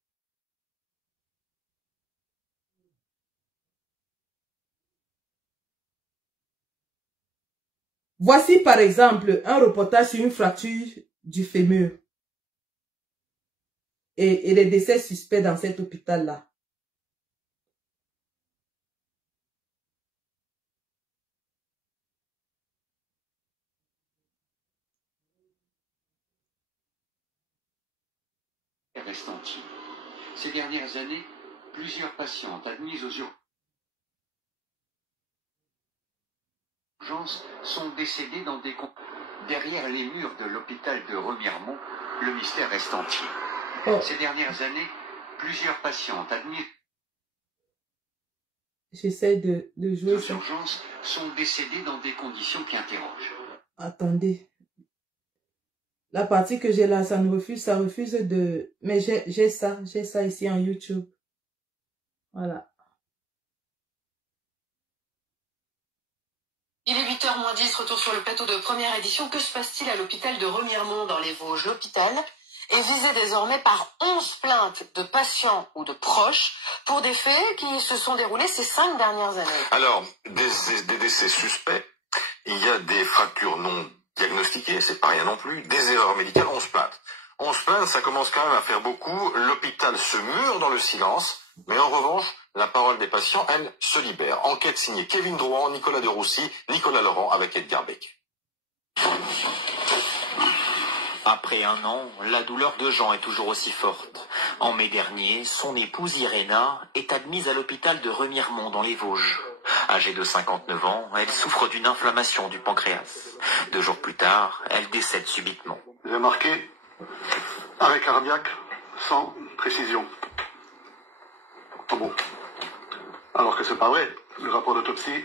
Voici par exemple un reportage sur une fracture du fémur et les décès suspects dans cet hôpital-là. Ces dernières années, plusieurs patientes admises aux urgences sont décédées dans des derrière les murs de l'hôpital de Remiremont. Le mystère reste entier. Ces dernières années, plusieurs patientes admises J'essaie de jouer aux urgences sont décédées dans des conditions qui interrogent. Attendez. La partie que j'ai là, ça refuse de... Mais j'ai ça ici en YouTube. Voilà. Il est 8h moins 10, retour sur le plateau de première édition. Que se passe-t-il à l'hôpital de Remiremont dans les Vosges? L'hôpital est visé désormais par 11 plaintes de patients ou de proches pour des faits qui se sont déroulés ces 5 dernières années. Alors, des décès suspects, il y a des fractures non diagnostiquées, c'est pas rien non plus, des erreurs médicales, 11 plaintes. 11 plaintes, ça commence quand même à faire beaucoup. L'hôpital se mure dans le silence, mais en revanche, la parole des patients, elle, se libère. Enquête signée Kevin Drouan, Nicolas de Roussy, Nicolas Laurent avec Edgar Beck. Après un an, la douleur de Jean est toujours aussi forte. En mai dernier, son épouse Iréna est admise à l'hôpital de Remiremont dans les Vosges. Âgée de 59 ans, elle souffre d'une inflammation du pancréas. 2 jours plus tard, elle décède subitement. J'ai marqué arrêt cardiaque sans précision. Oh bon. Alors que c'est pas vrai. Le rapport d'autopsie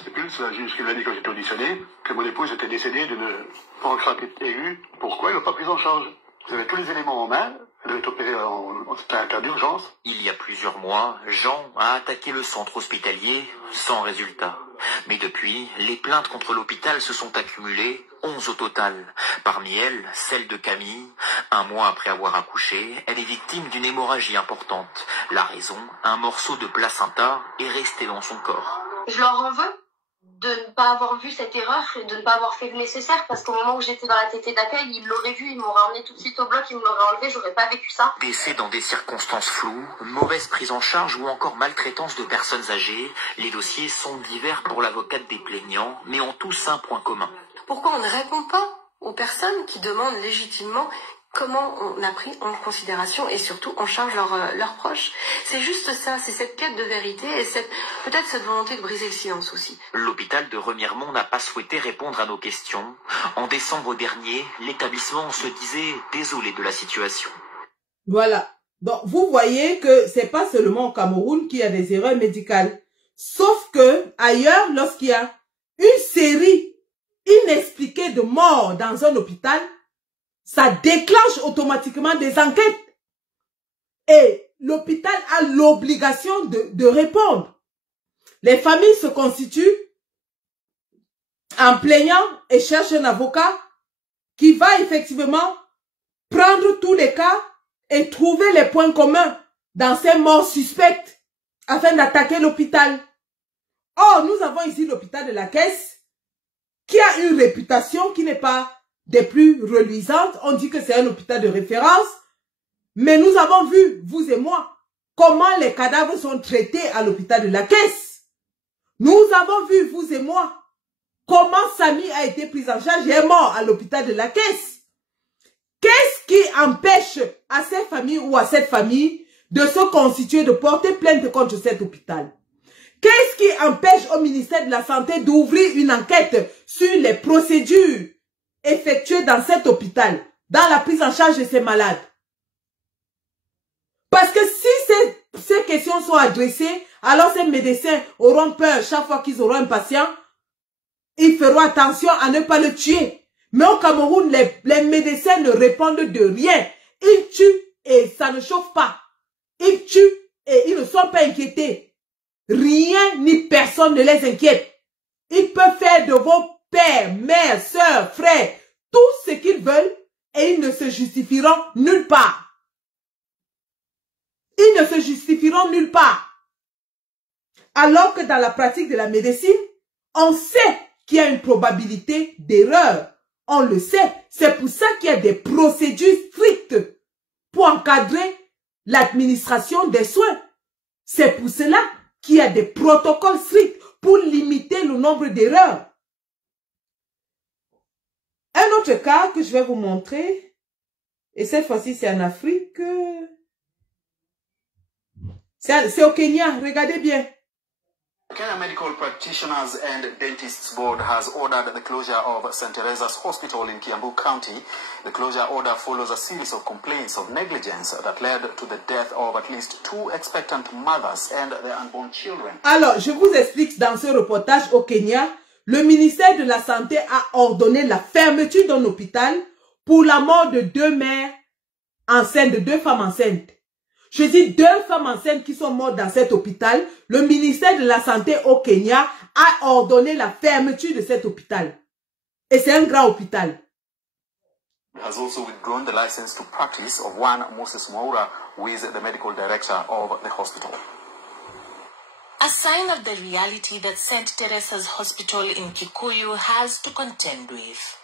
stipule, c'est la juge qui l'a dit quand j'étais auditionné, que mon épouse était décédée d'une pancréatite aiguë. Pourquoi ils l'ont pas prise en charge? Vous avez tous les éléments en main. Elle doit être opérée c'était un cas d'urgence. Il y a plusieurs mois, Jean a attaqué le centre hospitalier sans résultat. Mais depuis, les plaintes contre l'hôpital se sont accumulées, 11 au total. Parmi elles, celle de Camille. 1 mois après avoir accouché, elle est victime d'une hémorragie importante. La raison, un morceau de placenta est resté dans son corps. Je leur en veux de ne pas avoir vu cette erreur et de ne pas avoir fait le nécessaire, parce qu'au moment où j'étais dans la tétée d'accueil, ils l'auraient vu, ils m'auraient emmené tout de suite au bloc, ils me l'auraient enlevé, j'aurais pas vécu ça. Décès dans des circonstances floues, mauvaise prise en charge ou encore maltraitance de personnes âgées, les dossiers sont divers pour l'avocate des plaignants, mais ont tous un point commun. Pourquoi on ne répond pas aux personnes qui demandent légitimement comment on a pris en considération et surtout en charge leurs proches? C'est juste ça, c'est cette quête de vérité et peut-être cette volonté de briser le silence aussi. L'hôpital de Remiremont n'a pas souhaité répondre à nos questions. En décembre dernier, l'établissement se disait désolé de la situation. Voilà. Donc, vous voyez que c'est pas seulement au Cameroun qu'il y a des erreurs médicales. Sauf que ailleurs, lorsqu'il y a une série inexpliquée de morts dans un hôpital, ça déclenche automatiquement des enquêtes. Et l'hôpital a l'obligation de répondre. Les familles se constituent en plaignant et cherchent un avocat qui va effectivement prendre tous les cas et trouver les points communs dans ces morts suspectes afin d'attaquer l'hôpital. Or, nous avons ici l'hôpital de la Caisse qui a une réputation qui n'est pas des plus reluisantes. On dit que c'est un hôpital de référence. Mais nous avons vu, vous et moi, comment les cadavres sont traités à l'hôpital de la Caisse. Nous avons vu, vous et moi, comment Samy a été pris en charge et est mort à l'hôpital de la Caisse. Qu'est-ce qui empêche à ces familles ou à cette famille de se constituer, de porter plainte contre cet hôpital? Qu'est-ce qui empêche au ministère de la Santé d'ouvrir une enquête sur les procédures effectuées dans cet hôpital, dans la prise en charge de ces malades? Parce que si ces questions sont adressées, alors ces médecins auront peur chaque fois qu'ils auront un patient. Ils feront attention à ne pas le tuer. Mais au Cameroun, les médecins ne répondent de rien. Ils tuent et ça ne chauffe pas. Ils tuent et ils ne sont pas inquiétés. Rien ni personne ne les inquiète. Ils peuvent faire de vos pères, mères, sœurs, frères, tout ce qu'ils veulent et ils ne se justifieront nulle part. Ils ne se justifieront nulle part. Alors que dans la pratique de la médecine, on sait qu'il y a une probabilité d'erreur. On le sait. C'est pour ça qu'il y a des procédures strictes pour encadrer l'administration des soins. C'est pour cela qu'il y a des protocoles stricts pour limiter le nombre d'erreurs. Un autre cas que je vais vous montrer, et cette fois-ci c'est en Afrique, c'est au Kenya, regardez bien. Kenya Medical Practitioners and Dentists Board has ordered the closure of St. Teresa's Hospital in Kiambu County. The closure order follows a series of complaints of negligence that led to the death of at least 2 expectant mothers and their unborn children. Alors, je vous explique dans ce reportage au Kenya, le ministère de la Santé a ordonné la fermeture d'un hôpital pour la mort de 2 mères enceintes, de 2 femmes enceintes. Je dis 2 femmes enceintes qui sont mortes dans cet hôpital. Le ministère de la Santé au Kenya a ordonné la fermeture de cet hôpital. Et c'est un grand hôpital. Has also withdrawn the license to practice of one Moses Mwaura, who is the medical director of the hospital. A sign of the reality that St. Teresa's Hospital in Kikuyu has to contend with.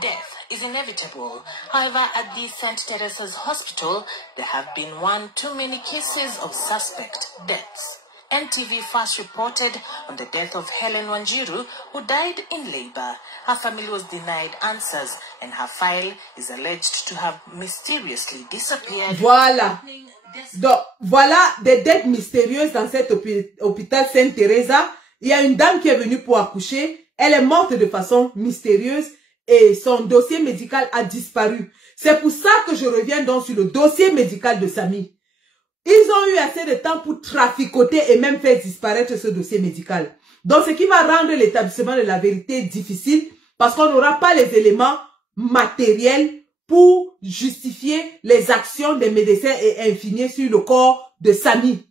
Death is inevitable. However, at the St. Teresa's Hospital, there have been one too many cases of suspect deaths. NTV first reported on the death of Helen Wanjiru, who died in labor. Her family was denied answers, and her file is alleged to have mysteriously disappeared. Voilà. Donc, voilà des dettes mystérieuses dans cet hôpital Sainte-Thérèse. Il y a une dame qui est venue pour accoucher. Elle est morte de façon mystérieuse et son dossier médical a disparu. C'est pour ça que je reviens donc sur le dossier médical de Samy. Ils ont eu assez de temps pour traficoter et même faire disparaître ce dossier médical. Donc, ce qui va rendre l'établissement de la vérité difficile parce qu'on n'aura pas les éléments matériels pour justifier les actions des médecins et infirmiers sur le corps de Samy.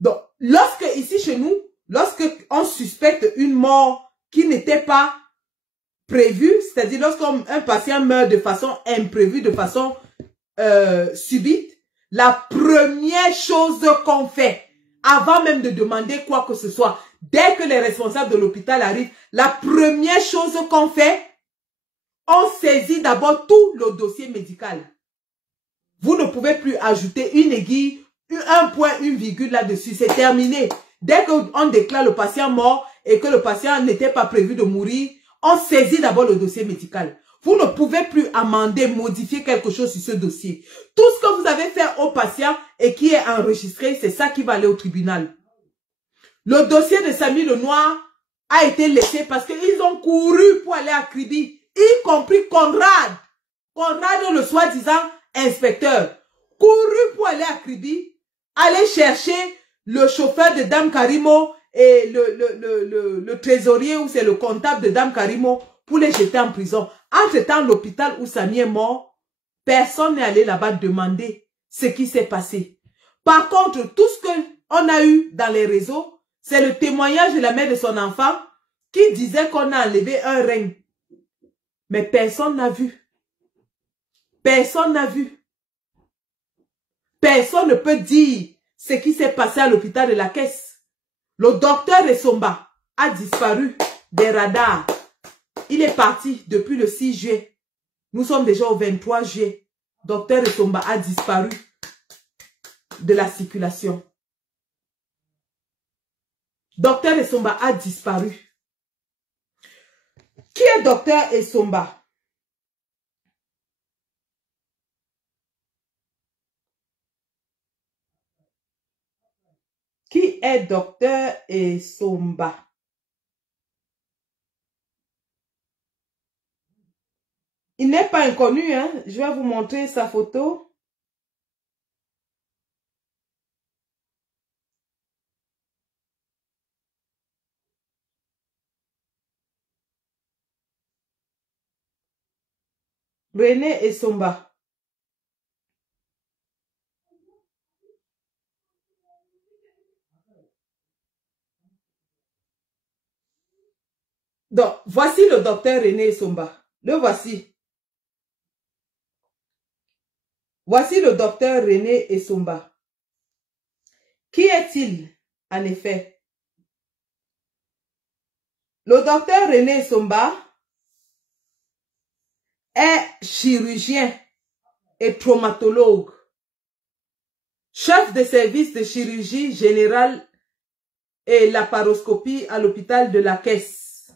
Donc, lorsque, ici chez nous, lorsque on suspecte une mort qui n'était pas prévue, c'est-à-dire lorsqu'un patient meurt de façon imprévue, de façon subite, la première chose qu'on fait, avant même de demander quoi que ce soit, dès que les responsables de l'hôpital arrivent, la première chose qu'on fait, on saisit d'abord tout le dossier médical. Vous ne pouvez plus ajouter une aiguille, un point, une virgule là-dessus. C'est terminé. Dès qu'on déclare le patient mort et que le patient n'était pas prévu de mourir, on saisit d'abord le dossier médical. Vous ne pouvez plus amender, modifier quelque chose sur ce dossier. Tout ce que vous avez fait au patient et qui est enregistré, c'est ça qui va aller au tribunal. Le dossier de Samy Le Noir a été laissé parce qu'ils ont couru pour aller à Kribi. Y compris Conrad. Conrad, le soi-disant inspecteur. Couru pour aller à Kribi, aller chercher le chauffeur de Dame Karimo et le trésorier ou c'est le comptable de Dame Karimo pour les jeter en prison. Entre-temps, l'hôpital où Samy est mort, personne n'est allé là-bas demander ce qui s'est passé. Par contre, tout ce qu'on a eu dans les réseaux, c'est le témoignage de la mère de son enfant qui disait qu'on a enlevé un rein. Mais personne n'a vu. Personne n'a vu. Personne ne peut dire ce qui s'est passé à l'hôpital de la Caisse. Le docteur Essomba, a disparu des radars. Il est parti depuis le 6 juillet. Nous sommes déjà au 23 juillet. Dr Essomba a disparu de la circulation. Dr Essomba a disparu. Qui est Dr Essomba? Qui est Dr Essomba? Il n'est pas inconnu, hein? Je vais vous montrer sa photo. René Essomba. Donc, voici le docteur René Essomba. Le voici. Voici le docteur René Essomba. Qui est-il, en effet? Le docteur René Essomba est chirurgien et traumatologue, chef de service de chirurgie générale et laparoscopie à l'hôpital de la Caisse.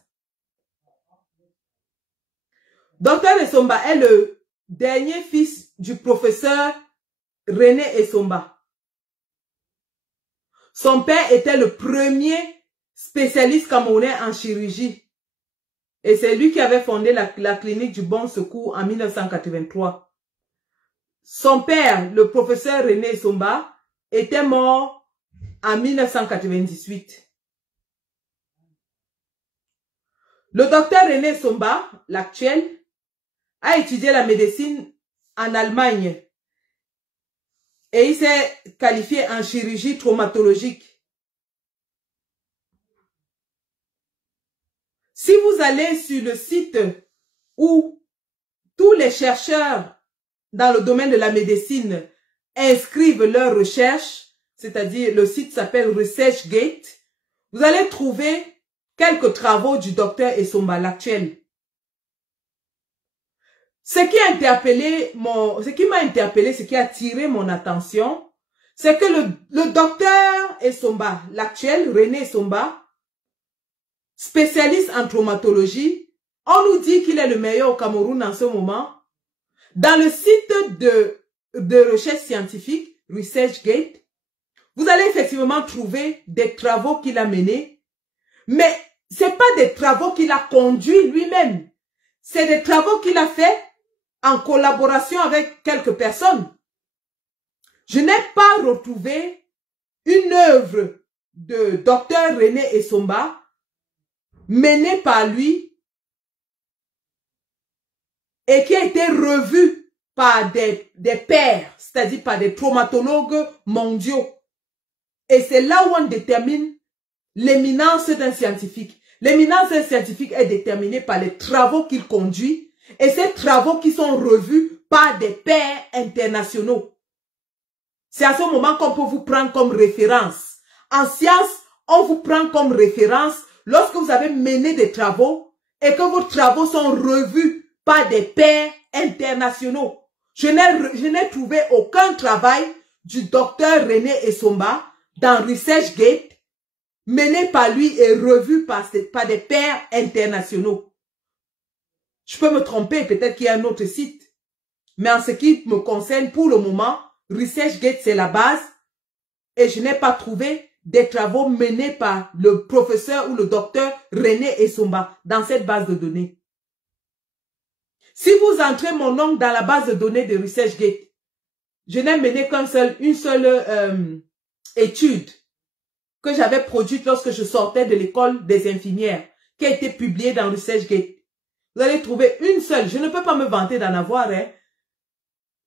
Dr Essomba est le dernier fils du professeur René Essomba. Son père était le premier spécialiste camerounais en chirurgie. Et c'est lui qui avait fondé la clinique du Bon Secours en 1983. Son père, le professeur René Essomba, était mort en 1998. Le docteur René Essomba, l'actuel, a étudié la médecine en Allemagne et il s'est qualifié en chirurgie traumatologique. Si vous allez sur le site où tous les chercheurs dans le domaine de la médecine inscrivent leurs recherches, c'est-à-dire le site s'appelle ResearchGate, vous allez trouver quelques travaux du docteur Essomba, l'actuel. Ce qui m'a interpellé, ce qui a attiré mon attention, c'est que le docteur Essomba, l'actuel René Essomba, spécialiste en traumatologie, on nous dit qu'il est le meilleur au Cameroun en ce moment. Dans le site de recherche scientifique, ResearchGate, vous allez effectivement trouver des travaux qu'il a menés, mais ce n'est pas des travaux qu'il a conduits lui-même. C'est des travaux qu'il a fait en collaboration avec quelques personnes. Je n'ai pas retrouvé une œuvre de Dr René Essomba menée par lui et qui a été revue par des pairs, c'est-à-dire par des traumatologues mondiaux. Et c'est là où on détermine l'éminence d'un scientifique. L'éminence d'un scientifique est déterminée par les travaux qu'il conduit et ces travaux qui sont revus par des pairs internationaux. C'est à ce moment qu'on peut vous prendre comme référence. En science, on vous prend comme référence lorsque vous avez mené des travaux et que vos travaux sont revus par des pairs internationaux. Je n'ai trouvé aucun travail du docteur René Essomba dans ResearchGate mené par lui et revu par des pairs internationaux. Je peux me tromper, peut-être qu'il y a un autre site. Mais en ce qui me concerne, pour le moment, ResearchGate, c'est la base. Et je n'ai pas trouvé des travaux menés par le professeur ou le docteur René Essomba dans cette base de données. Si vous entrez mon nom dans la base de données de ResearchGate, je n'ai mené une seule étude que j'avais produite lorsque je sortais de l'école des infirmières, qui a été publiée dans ResearchGate. Vous allez trouver une seule. Je ne peux pas me vanter d'en avoir. Hein.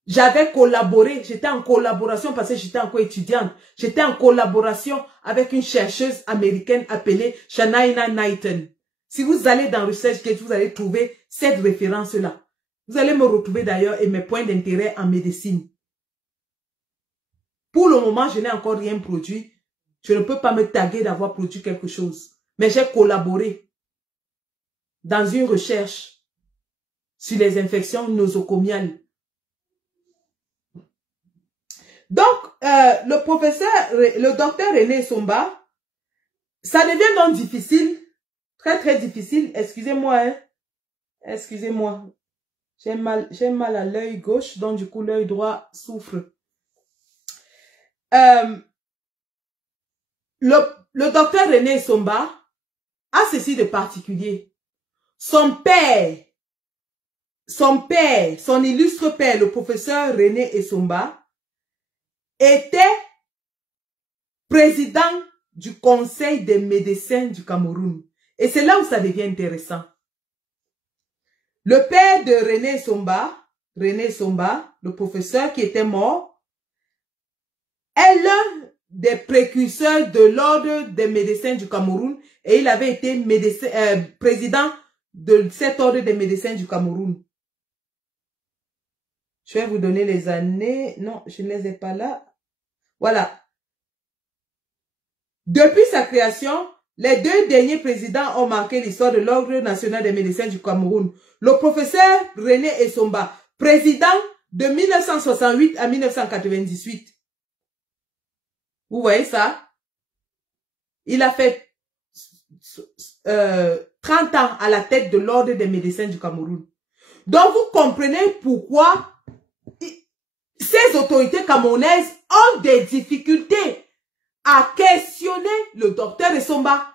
J'avais collaboré. J'étais en collaboration parce que j'étais encore étudiante. J'étais en collaboration avec une chercheuse américaine appelée Shanaina Knighton. Si vous allez dans ResearchGate, vous allez trouver cette référence-là. Vous allez me retrouver d'ailleurs et mes points d'intérêt en médecine. Pour le moment, je n'ai encore rien produit. Je ne peux pas me taguer d'avoir produit quelque chose. mais j'ai collaboré dans une recherche sur les infections nosocomiales. Donc, le docteur René Somba, ça devient donc difficile, très difficile. Excusez-moi, hein. Excusez-moi. J'ai mal à l'œil gauche, donc du coup l'œil droit souffre. Le docteur René Somba a ceci de particulier. Son père, son illustre père, le professeur René Somba, était président du Conseil des médecins du Cameroun. Et c'est là où ça devient intéressant. Le père de René Somba, le professeur qui était mort, est l'un des précurseurs de l'ordre des médecins du Cameroun et il avait été président de cet ordre des médecins du Cameroun. Je vais vous donner les années. Non, je ne les ai pas là. Voilà. Depuis sa création, les deux derniers présidents ont marqué l'histoire de l'Ordre national des médecins du Cameroun. Le professeur René Somba, président de 1968 à 1998. Vous voyez ça? Il a fait 30 ans à la tête de l'Ordre des médecins du Cameroun. Donc vous comprenez pourquoi ces autorités camerounaises ont des difficultés à questionner le docteur Somba.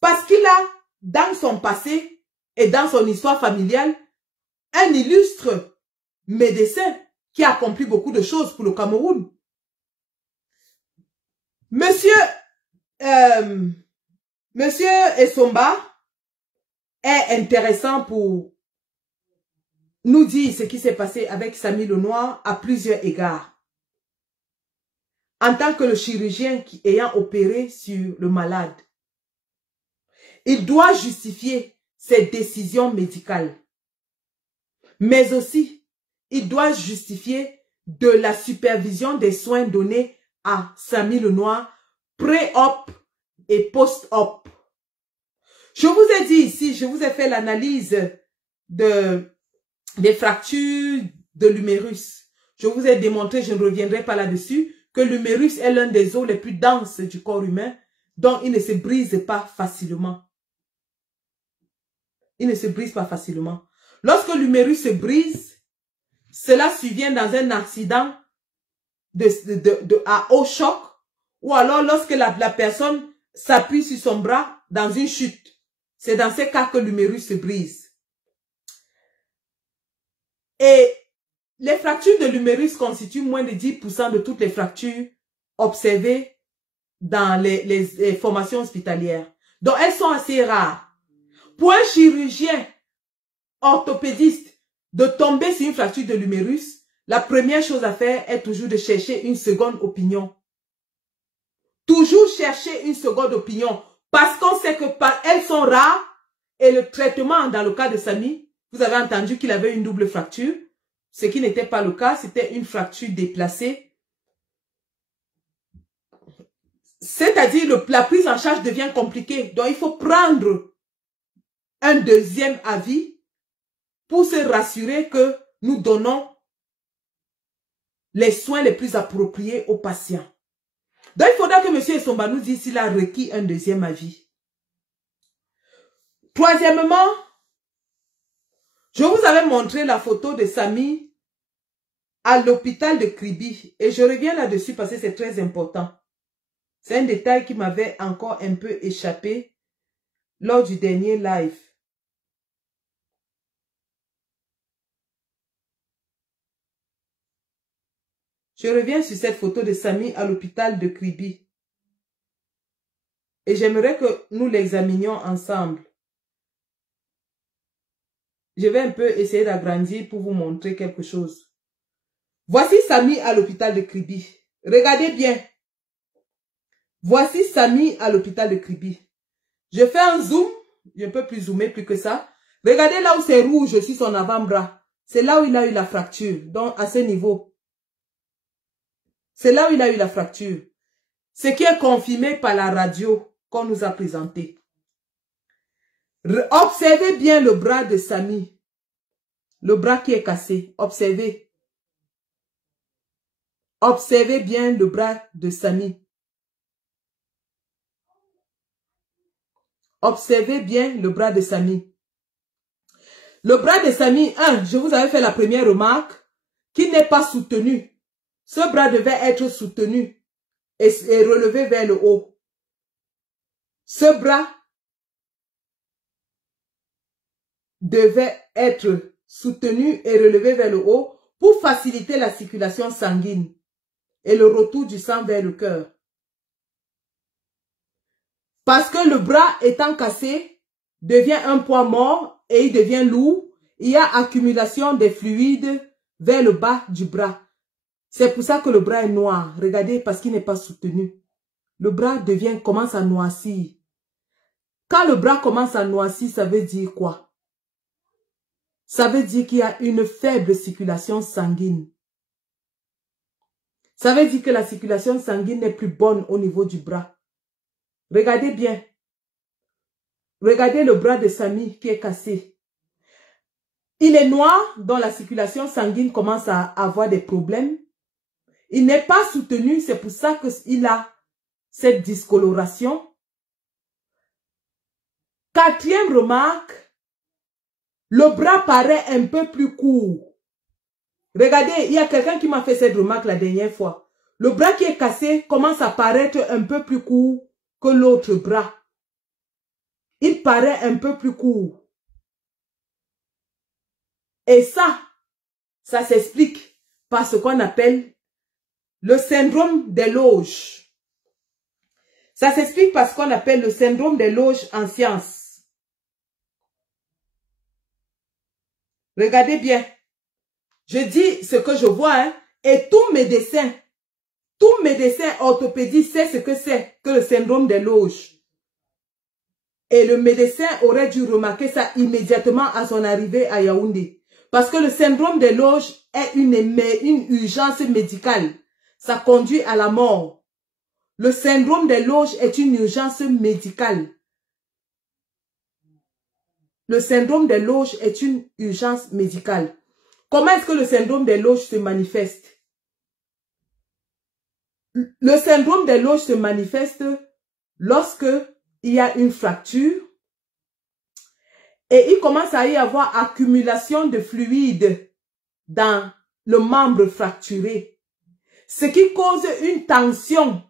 Parce qu'il a, dans son passé et dans son histoire familiale, un illustre médecin qui a accompli beaucoup de choses pour le Cameroun. Monsieur Somba est intéressant pour nous dire ce qui s'est passé avec Samy Lenoir à plusieurs égards. En tant que le chirurgien ayant opéré sur le malade, il doit justifier ses décisions médicales. Mais aussi, il doit justifier de la supervision des soins donnés à Samy Lenoir, pré-op et post-op. Je vous ai dit ici, je vous ai fait l'analyse des fractures de l'humérus. Je vous ai démontré, je ne reviendrai pas là-dessus, que l'humérus est l'un des os les plus denses du corps humain, donc il ne se brise pas facilement. Il ne se brise pas facilement. Lorsque l'humérus se brise, cela survient dans un accident à haut choc, ou alors lorsque la personne s'appuie sur son bras dans une chute. C'est dans ces cas que l'humérus se brise. Et les fractures de l'humérus constituent moins de 10% de toutes les fractures observées dans les formations hospitalières. Donc, elles sont assez rares. Pour un chirurgien orthopédiste de tomber sur une fracture de l'humérus, la première chose à faire est toujours de chercher une seconde opinion. Toujours chercher une seconde opinion parce qu'on sait que elles sont rares et le traitement, dans le cas de Samy, vous avez entendu qu'il avait une double fracture. Ce qui n'était pas le cas, c'était une fracture déplacée. C'est-à-dire la prise en charge devient compliquée. Donc, il faut prendre un deuxième avis pour se rassurer que nous donnons les soins les plus appropriés aux patients. Donc, il faudra que M. Somba nous dise s'il a requis un deuxième avis. Troisièmement, je vous avais montré la photo de Samy à l'hôpital de Kribi. Et je reviens là-dessus parce que c'est très important. C'est un détail qui m'avait encore un peu échappé lors du dernier live. Je reviens sur cette photo de Samy à l'hôpital de Kribi. Et j'aimerais que nous l'examinions ensemble. Je vais un peu essayer d'agrandir pour vous montrer quelque chose. Voici Samy à l'hôpital de Kribi. Regardez bien. Voici Samy à l'hôpital de Kribi. Je fais un zoom. Je ne peux plus zoomer plus que ça. Regardez là où c'est rouge sur son avant-bras. C'est là où il a eu la fracture. Donc à ce niveau. C'est là où il a eu la fracture. Ce qui est confirmé par la radio qu'on nous a présenté. Observez bien le bras de Samy. Le bras qui est cassé. Observez. Observez bien le bras de Samy. Observez bien le bras de Samy. Le bras de Samy, je vous avais fait la première remarque, qui n'est pas soutenu. Ce bras devait être soutenu et relevé vers le haut. Ce bras devait être soutenu et relevé vers le haut pour faciliter la circulation sanguine et le retour du sang vers le cœur. Parce que le bras étant cassé, devient un poids mort et il devient lourd, il y a accumulation des fluides vers le bas du bras. C'est pour ça que le bras est noir. Regardez, parce qu'il n'est pas soutenu. Le bras commence à noircir. Quand le bras commence à noircir, ça veut dire quoi? Ça veut dire qu'il y a une faible circulation sanguine. Ça veut dire que la circulation sanguine n'est plus bonne au niveau du bras. Regardez bien. Regardez le bras de Samy qui est cassé. Il est noir, donc la circulation sanguine commence à avoir des problèmes. Il n'est pas soutenu, c'est pour ça qu'il a cette discoloration. Quatrième remarque, le bras paraît un peu plus court. Regardez, il y a quelqu'un qui m'a fait cette remarque la dernière fois. Le bras qui est cassé commence à paraître un peu plus court que l'autre bras. Il paraît un peu plus court. Et ça s'explique par ce qu'on appelle le syndrome des loges. Ça s'explique par ce qu'on appelle le syndrome des loges en sciences. Regardez bien. Je dis ce que je vois, et tout médecin orthopédiste sait ce que c'est que le syndrome des loges. Et le médecin aurait dû remarquer ça immédiatement à son arrivée à Yaoundé. Parce que le syndrome des loges est une urgence médicale. Ça conduit à la mort. Le syndrome des loges est une urgence médicale. Le syndrome des loges est une urgence médicale. Comment est-ce que le syndrome des loges se manifeste? Le syndrome des loges se manifeste lorsque il y a une fracture et il commence à y avoir accumulation de fluide dans le membre fracturé. Ce qui cause une tension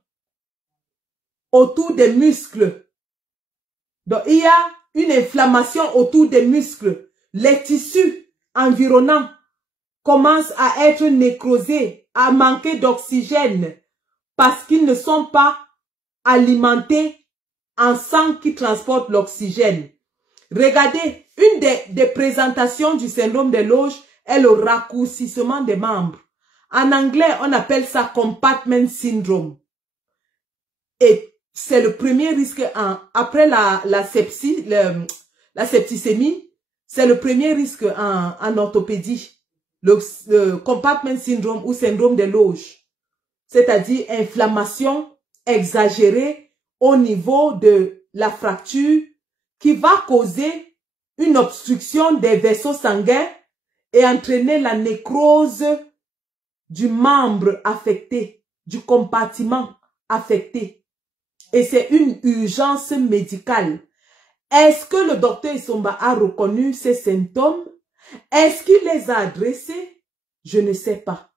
autour des muscles. Donc, il y a une inflammation autour des muscles. Les tissus environnants commencent à être nécrosés, à manquer d'oxygène parce qu'ils ne sont pas alimentés en sang qui transporte l'oxygène. Regardez, une des présentations du syndrome des loges est le raccourcissement des membres. En anglais, on appelle ça compartment syndrome. Et c'est le premier risque après la septicémie, c'est le premier risque en orthopédie. Le compartment syndrome ou syndrome des loges. C'est-à-dire inflammation exagérée au niveau de la fracture qui va causer une obstruction des vaisseaux sanguins et entraîner la nécrose du membre affecté, du compartiment affecté. Et c'est une urgence médicale. Est-ce que le docteur Isomba a reconnu ces symptômes? Est-ce qu'il les a adressés? Je ne sais pas.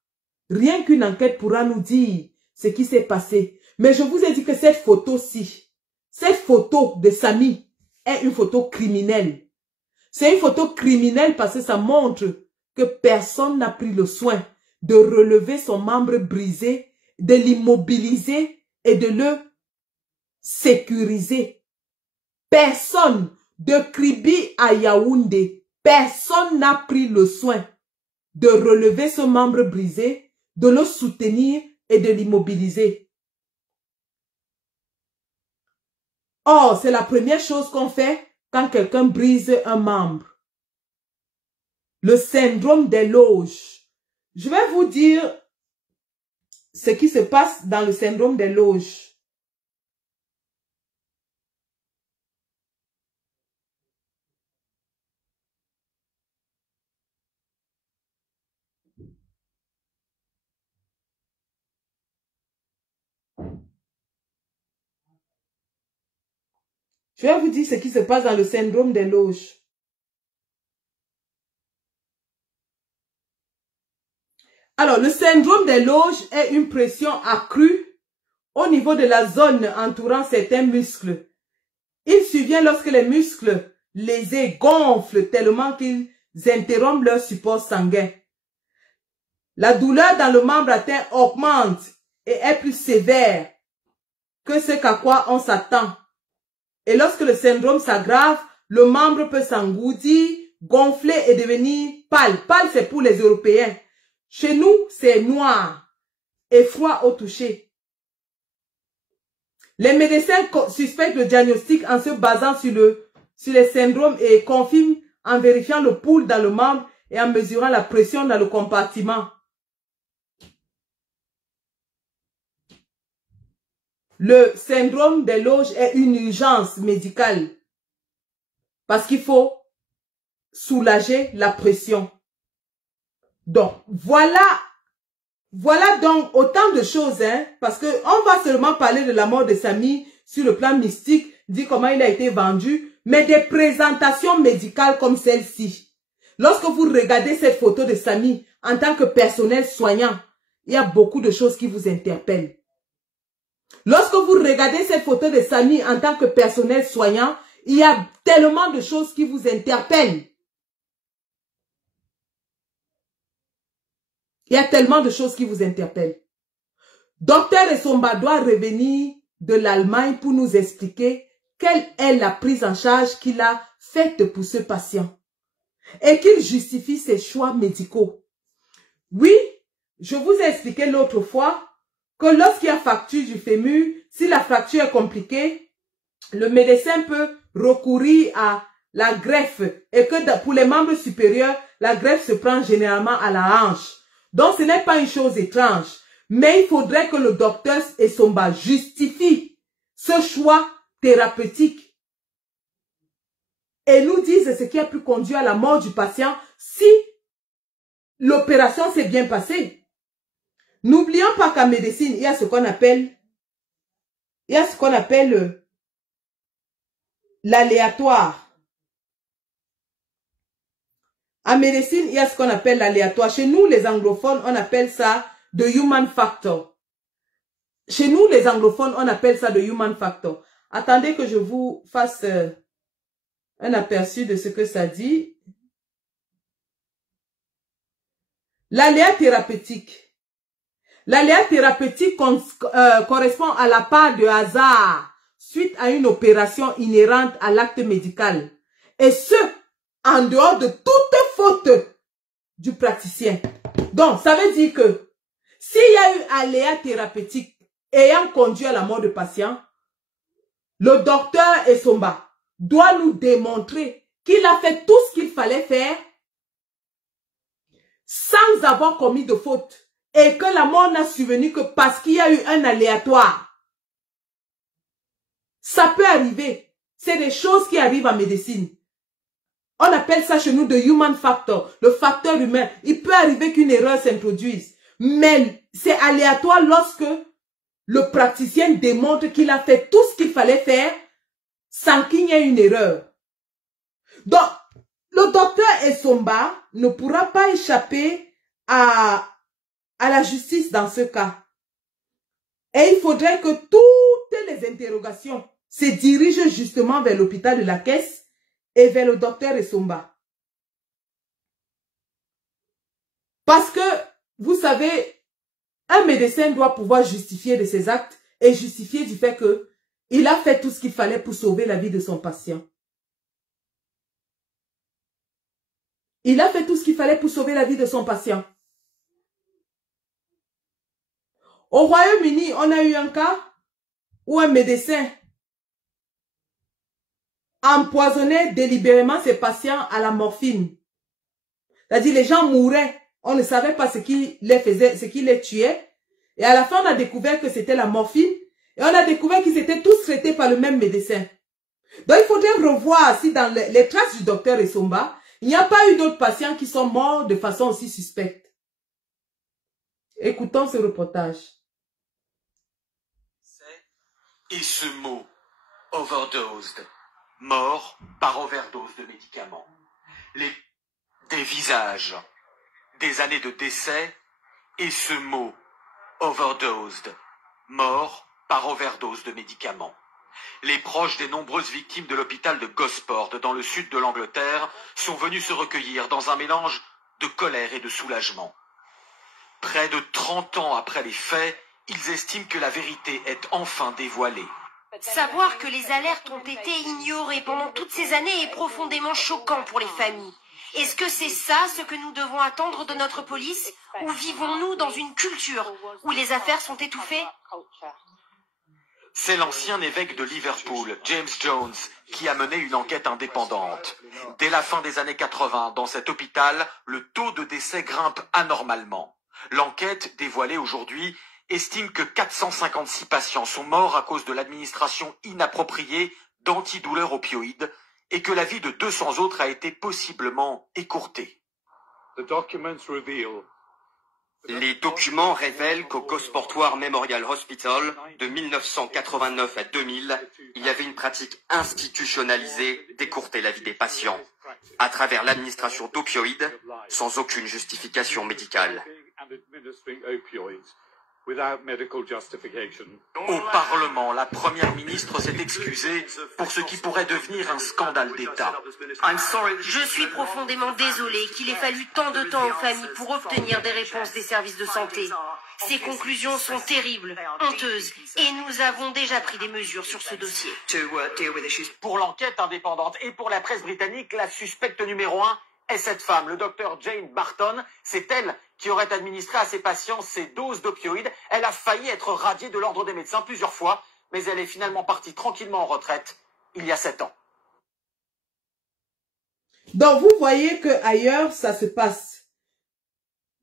Rien qu'une enquête pourra nous dire ce qui s'est passé. Mais je vous ai dit que cette photo-ci, cette photo de Samy est une photo criminelle. C'est une photo criminelle parce que ça montre que personne n'a pris le soin de relever son membre brisé, de l'immobiliser et de le sécuriser. Personne de Kribi à Yaoundé, personne n'a pris le soin de relever ce membre brisé, de le soutenir et de l'immobiliser. Or, c'est la première chose qu'on fait quand quelqu'un brise un membre. Le syndrome des loges. Je vais vous dire ce qui se passe dans le syndrome des loges. Je vais vous dire ce qui se passe dans le syndrome des loges. Alors, le syndrome des loges est une pression accrue au niveau de la zone entourant certains muscles. Il survient lorsque les muscles lésés gonflent tellement qu'ils interrompent leur support sanguin. La douleur dans le membre atteint augmente et est plus sévère que ce qu'à quoi on s'attend. Et lorsque le syndrome s'aggrave, le membre peut s'engourdir, gonfler et devenir pâle. Pâle, c'est pour les Européens. Chez nous, c'est noir et froid au toucher. Les médecins suspectent le diagnostic en se basant sur les syndromes et confirment en vérifiant le pouls dans le membre et en mesurant la pression dans le compartiment. Le syndrome des loges est une urgence médicale parce qu'il faut soulager la pression. Donc, voilà donc autant de choses, hein, parce que on va seulement parler de la mort de Samy sur le plan mystique, dire comment il a été vendu, mais des présentations médicales comme celle-ci. Lorsque vous regardez cette photo de Samy en tant que personnel soignant, il y a beaucoup de choses qui vous interpellent. Lorsque vous regardez cette photo de Samy en tant que personnel soignant, il y a tellement de choses qui vous interpellent. Il y a tellement de choses qui vous interpellent. Docteur Essomba doit revenir de l'Allemagne pour nous expliquer quelle est la prise en charge qu'il a faite pour ce patient et qu'il justifie ses choix médicaux. Oui, je vous ai expliqué l'autre fois que lorsqu'il y a fracture du fémur, si la fracture est compliquée, le médecin peut recourir à la greffe et que pour les membres supérieurs, la greffe se prend généralement à la hanche. Donc, ce n'est pas une chose étrange, mais il faudrait que le docteur Essomba justifie ce choix thérapeutique et nous dise ce qui a pu conduire à la mort du patient si l'opération s'est bien passée. N'oublions pas qu'en médecine, il y a ce qu'on appelle l'aléatoire. En médecine, il y a ce qu'on appelle l'aléatoire. Chez nous, les anglophones, on appelle ça the human factor. Chez nous, les anglophones, on appelle ça the human factor. Attendez que je vous fasse un aperçu de ce que ça dit. L'aléa thérapeutique. L'aléa thérapeutique correspond à la part de hasard suite à une opération inhérente à l'acte médical. Et ce, en dehors de toute faute du praticien. Donc, ça veut dire que s'il y a eu aléa thérapeutique ayant conduit à la mort de patient, le docteur Essomba doit nous démontrer qu'il a fait tout ce qu'il fallait faire sans avoir commis de faute et que la mort n'a survenu que parce qu'il y a eu un aléatoire. Ça peut arriver. C'est des choses qui arrivent en médecine. On appelle ça chez nous the human factor, le facteur humain. Il peut arriver qu'une erreur s'introduise, mais c'est aléatoire lorsque le praticien démontre qu'il a fait tout ce qu'il fallait faire sans qu'il y ait une erreur. Donc, le docteur Essomba ne pourra pas échapper à la justice dans ce cas. Et il faudrait que toutes les interrogations se dirigent justement vers l'hôpital de la Caisse et vers le docteur Essomba. Parce que, vous savez, un médecin doit pouvoir justifier de ses actes et justifier du fait qu'il a fait tout ce qu'il fallait pour sauver la vie de son patient. Il a fait tout ce qu'il fallait pour sauver la vie de son patient. Au Royaume-Uni, on a eu un cas où un médecin empoisonnait délibérément ses patients à la morphine. C'est-à-dire les gens mouraient, on ne savait pas ce qui les faisait, ce qui les tuait. Et à la fin, on a découvert que c'était la morphine. Et on a découvert qu'ils étaient tous traités par le même médecin. Donc il faudrait revoir si dans les traces du docteur Essomba, il n'y a pas eu d'autres patients qui sont morts de façon aussi suspecte. Écoutons ce reportage. Et ce mot, overdosed, mort par overdose de médicaments. Des visages, des années de décès et ce mot, overdosed, mort par overdose de médicaments. Les proches des nombreuses victimes de l'hôpital de Gosport, dans le sud de l'Angleterre, sont venus se recueillir dans un mélange de colère et de soulagement. Près de 30 ans après les faits, ils estiment que la vérité est enfin dévoilée. Savoir que les alertes ont été ignorées pendant toutes ces années est profondément choquant pour les familles. Est-ce que c'est ça ce que nous devons attendre de notre police? Ou vivons-nous dans une culture où les affaires sont étouffées? C'est l'ancien évêque de Liverpool, James Jones, qui a mené une enquête indépendante. Dès la fin des années 80, dans cet hôpital, le taux de décès grimpe anormalement. L'enquête, dévoilée aujourd'hui, estime que 456 patients sont morts à cause de l'administration inappropriée d'antidouleurs opioïdes et que la vie de 200 autres a été possiblement écourtée. Les documents révèlent qu'au Gosport War Memorial Hospital, de 1989 à 2000, il y avait une pratique institutionnalisée d'écourter la vie des patients, à travers l'administration d'opioïdes, sans aucune justification médicale. Au Parlement, la première ministre s'est excusée pour ce qui pourrait devenir un scandale d'État. Je suis profondément désolée qu'il ait fallu tant de temps aux familles pour obtenir des réponses des services de santé. Ces conclusions sont terribles, honteuses, et nous avons déjà pris des mesures sur ce dossier. Pour l'enquête indépendante et pour la presse britannique, la suspecte numéro 1 est cette femme, le docteur Jane Barton. C'est elle qui aurait administré à ses patients ces doses d'opioïdes. Elle a failli être radiée de l'ordre des médecins plusieurs fois, mais elle est finalement partie tranquillement en retraite il y a 7 ans. Donc vous voyez que ailleurs ça se passe.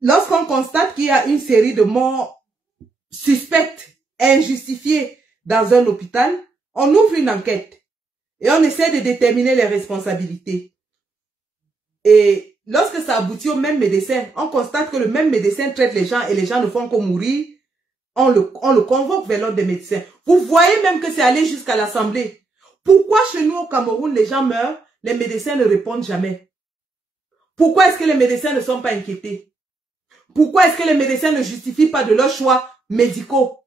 Lorsqu'on constate qu'il y a une série de morts suspectes, injustifiées dans un hôpital, on ouvre une enquête et on essaie de déterminer les responsabilités. Et lorsque ça aboutit au même médecin, on constate que le même médecin traite les gens et les gens ne font que mourir, on le convoque vers l'ordre des médecins. Vous voyez même que c'est allé jusqu'à l'Assemblée. Pourquoi chez nous au Cameroun, les gens meurent, les médecins ne répondent jamais? Pourquoi est-ce que les médecins ne sont pas inquiétés? Pourquoi est-ce que les médecins ne justifient pas de leurs choix médicaux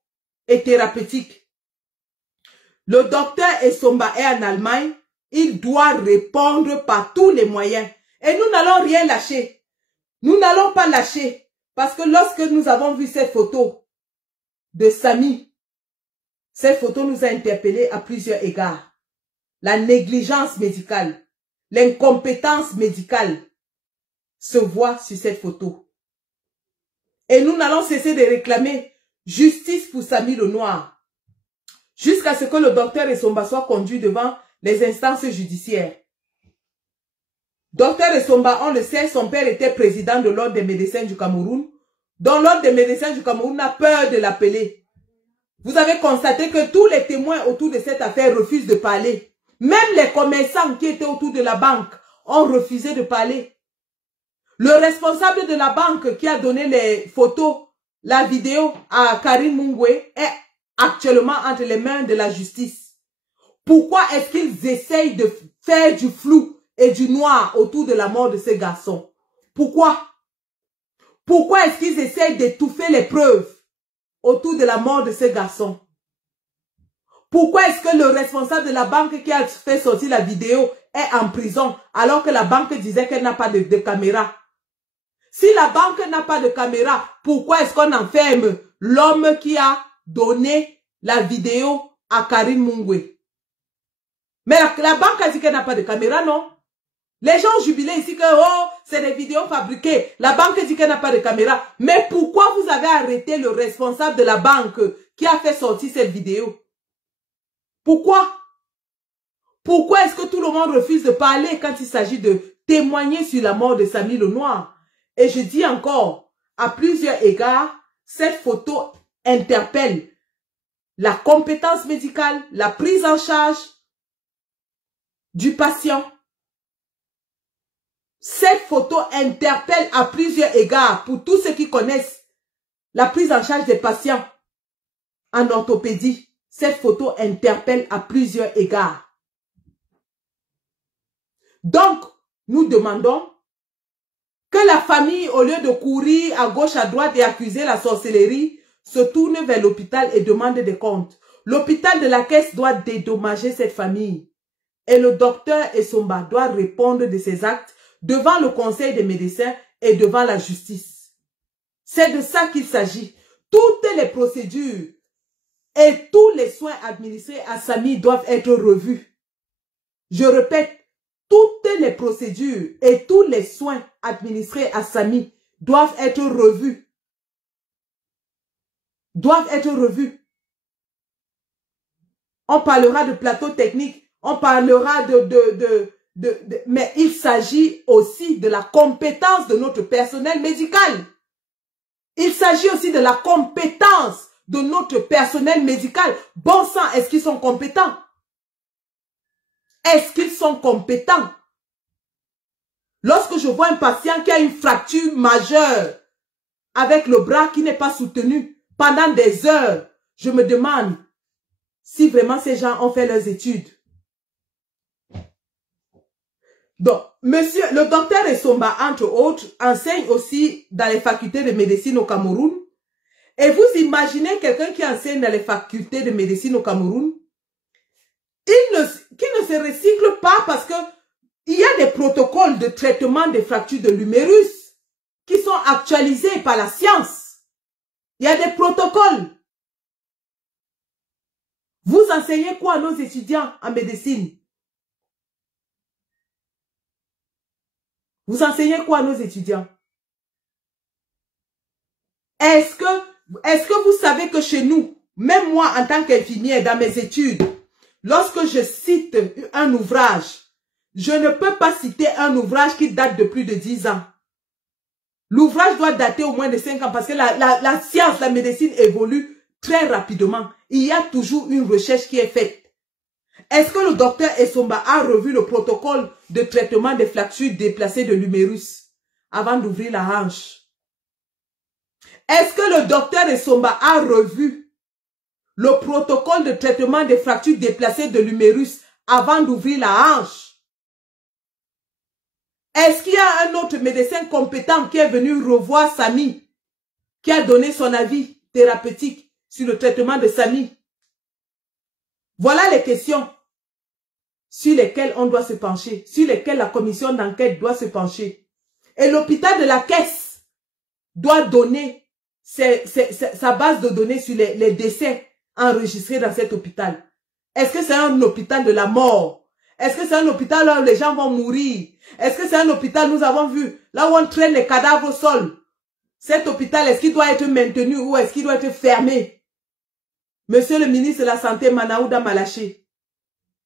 et thérapeutiques? Le docteur Essomba est en Allemagne, il doit répondre par tous les moyens. Et nous n'allons rien lâcher. Nous n'allons pas lâcher. Parce que lorsque nous avons vu cette photo de Samy, cette photo nous a interpellés à plusieurs égards. La négligence médicale, l'incompétence médicale se voit sur cette photo. Et nous n'allons cesser de réclamer justice pour Samy le Noir. Jusqu'à ce que le docteur Essomba soit conduit devant les instances judiciaires. Docteur Essomba, on le sait, son père était président de l'ordre des médecins du Cameroun, dont l'ordre des médecins du Cameroun a peur de l'appeler. Vous avez constaté que tous les témoins autour de cette affaire refusent de parler. Même les commerçants qui étaient autour de la banque ont refusé de parler. Le responsable de la banque qui a donné les photos, la vidéo à Karim Mungwe est actuellement entre les mains de la justice. Pourquoi est-ce qu'ils essayent de faire du flou et du noir autour de la mort de ces garçons? Pourquoi? Pourquoi est-ce qu'ils essayent d'étouffer les preuves autour de la mort de ces garçons? Pourquoi est-ce que le responsable de la banque qui a fait sortir la vidéo est en prison alors que la banque disait qu'elle n'a pas de caméra? Si la banque n'a pas de caméra, pourquoi est-ce qu'on enferme l'homme qui a donné la vidéo à Karim Mungwe? Mais la banque a dit qu'elle n'a pas de caméra, non? Les gens ont jubilé ici que oh, c'est des vidéos fabriquées. La banque dit qu'elle n'a pas de caméra. Mais pourquoi vous avez arrêté le responsable de la banque qui a fait sortir cette vidéo? Pourquoi? Pourquoi est-ce que tout le monde refuse de parler quand il s'agit de témoigner sur la mort de Samy le Noir? Et je dis encore, à plusieurs égards, cette photo interpelle la compétence médicale, la prise en charge du patient. Cette photo interpelle à plusieurs égards pour tous ceux qui connaissent la prise en charge des patients en orthopédie. Cette photo interpelle à plusieurs égards. Donc, nous demandons que la famille, au lieu de courir à gauche, à droite et accuser la sorcellerie, se tourne vers l'hôpital et demande des comptes. L'hôpital de la Caisse doit dédommager cette famille. Et le docteur Essomba doit répondre de ses actes devant le conseil des médecins et devant la justice. C'est de ça qu'il s'agit. Toutes les procédures et tous les soins administrés à Samy doivent être revus. Je répète, toutes les procédures et tous les soins administrés à Samy doivent être revus. Doivent être revus. On parlera de plateau technique, on parlera mais il s'agit aussi de la compétence de notre personnel médical. Il s'agit aussi de la compétence de notre personnel médical. Bon sang, est-ce qu'ils sont compétents? Est-ce qu'ils sont compétents? Lorsque je vois un patient qui a une fracture majeure avec le bras qui n'est pas soutenu pendant des heures, je me demande si vraiment ces gens ont fait leurs études. Donc, monsieur, le docteur Essomba, entre autres, enseigne aussi dans les facultés de médecine au Cameroun. Et vous imaginez quelqu'un qui enseigne dans les facultés de médecine au Cameroun, qui ne se recycle pas parce que il y a des protocoles de traitement des fractures de l'humérus qui sont actualisés par la science. Il y a des protocoles. Vous enseignez quoi à nos étudiants en médecine? Vous enseignez quoi à nos étudiants? Est-ce que vous savez que chez nous, même moi en tant qu'infirmière dans mes études, lorsque je cite un ouvrage, je ne peux pas citer un ouvrage qui date de plus de 10 ans. L'ouvrage doit dater au moins de 5 ans parce que la science, la médecine évolue très rapidement. Il y a toujours une recherche qui est faite. Est-ce que le docteur Essomba a revu le protocole de traitement des fractures déplacées de l'humérus avant d'ouvrir la hanche? Est-ce que le docteur Essomba a revu le protocole de traitement des fractures déplacées de l'humérus avant d'ouvrir la hanche? Est-ce qu'il y a un autre médecin compétent qui est venu revoir Samy, qui a donné son avis thérapeutique sur le traitement de Samy? Voilà les questions sur lesquelles on doit se pencher, sur lesquelles la commission d'enquête doit se pencher. Et l'hôpital de la Caisse doit donner sa base de données sur les décès enregistrés dans cet hôpital. Est-ce que c'est un hôpital de la mort? Est-ce que c'est un hôpital où les gens vont mourir? Est-ce que c'est un hôpital, nous avons vu, là où on traîne les cadavres au sol? Cet hôpital, est-ce qu'il doit être maintenu ou est-ce qu'il doit être fermé? Monsieur le ministre de la Santé, Manaouda Malaché,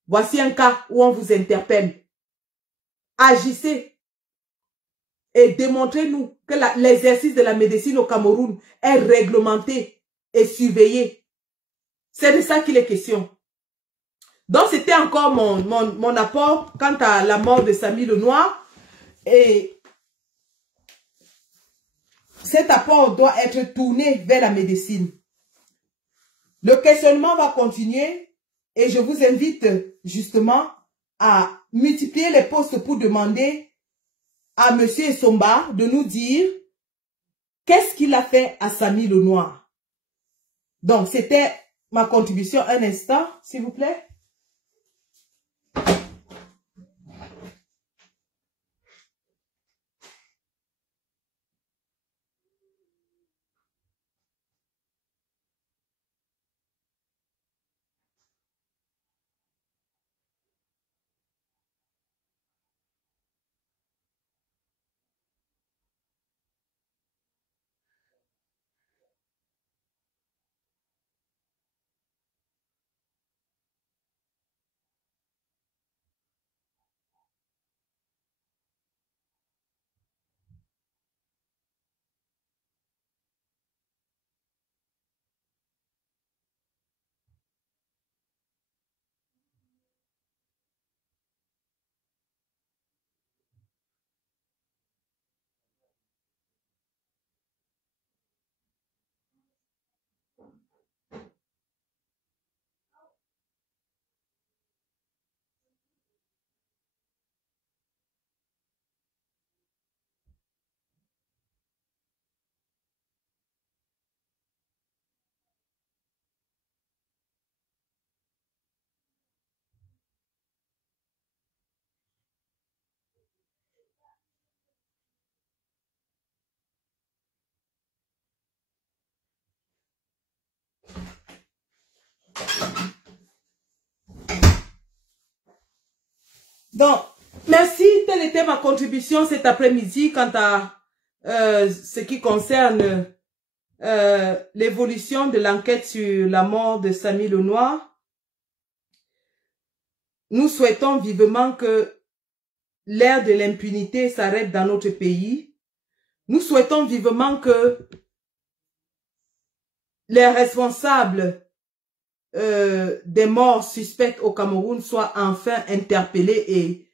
voici un cas où on vous interpelle. Agissez et démontrez-nous que l'exercice de la médecine au Cameroun est réglementé et surveillé. C'est de ça qu'il est question. Donc, c'était encore mon apport quant à la mort de Samy le Noir. Et cet apport doit être tourné vers la médecine. Le questionnement va continuer et je vous invite justement à multiplier les postes pour demander à M. Essomba de nous dire qu'est-ce qu'il a fait à Samy le Noir. Donc, c'était ma contribution. Un instant, s'il vous plaît. Donc, merci. Telle était ma contribution cet après-midi quant à ce qui concerne l'évolution de l'enquête sur la mort de Samy Lenoir. Nous souhaitons vivement que l'ère de l'impunité s'arrête dans notre pays. Nous souhaitons vivement que les responsables des morts suspectes au Cameroun soient enfin interpellés et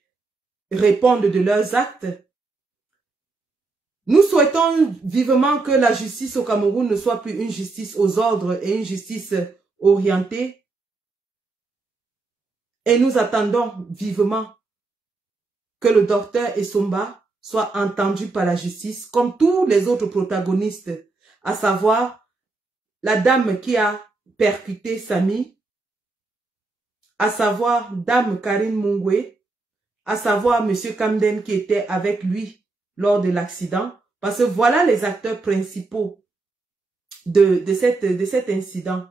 répondent de leurs actes. Nous souhaitons vivement que la justice au Cameroun ne soit plus une justice aux ordres et une justice orientée. Et nous attendons vivement que le docteur Essomba soit entendu par la justice comme tous les autres protagonistes, à savoir la dame qui a percuté Samy, à savoir dame Karine Mungwe, à savoir monsieur Kamden qui était avec lui lors de l'accident, parce que voilà les acteurs principaux de cet incident.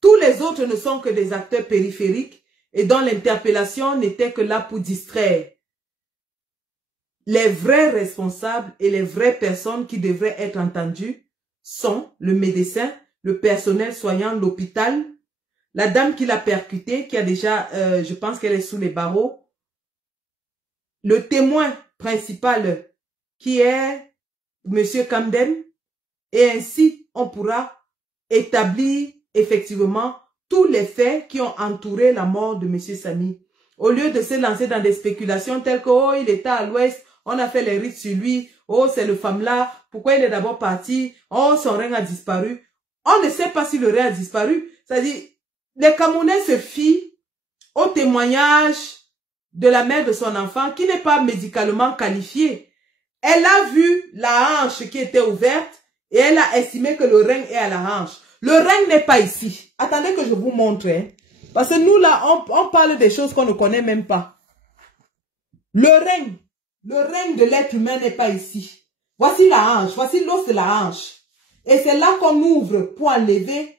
Tous les autres ne sont que des acteurs périphériques et dont l'interpellation n'était que là pour distraire. Les vrais responsables et les vraies personnes qui devraient être entendues sont le médecin, le personnel soignant, l'hôpital, la dame qui l'a percuté, qui a déjà, je pense qu'elle est sous les barreaux, le témoin principal qui est monsieur Kamden, et ainsi on pourra établir effectivement tous les faits qui ont entouré la mort de monsieur Samy. Au lieu de se lancer dans des spéculations telles que oh, il était à l'ouest, on a fait les rites sur lui, oh c'est le femme là, pourquoi il est d'abord parti, oh son rein a disparu. On ne sait pas si le rein a disparu. C'est-à-dire, les Camerounais se fient au témoignage de la mère de son enfant qui n'est pas médicalement qualifiée. Elle a vu la hanche qui était ouverte et elle a estimé que le rein est à la hanche. Le rein n'est pas ici. Attendez que je vous montre. Hein. Parce que nous là, on parle des choses qu'on ne connaît même pas. Le rein de l'être humain n'est pas ici. Voici la hanche, voici l'os de la hanche. Et c'est là qu'on ouvre pour enlever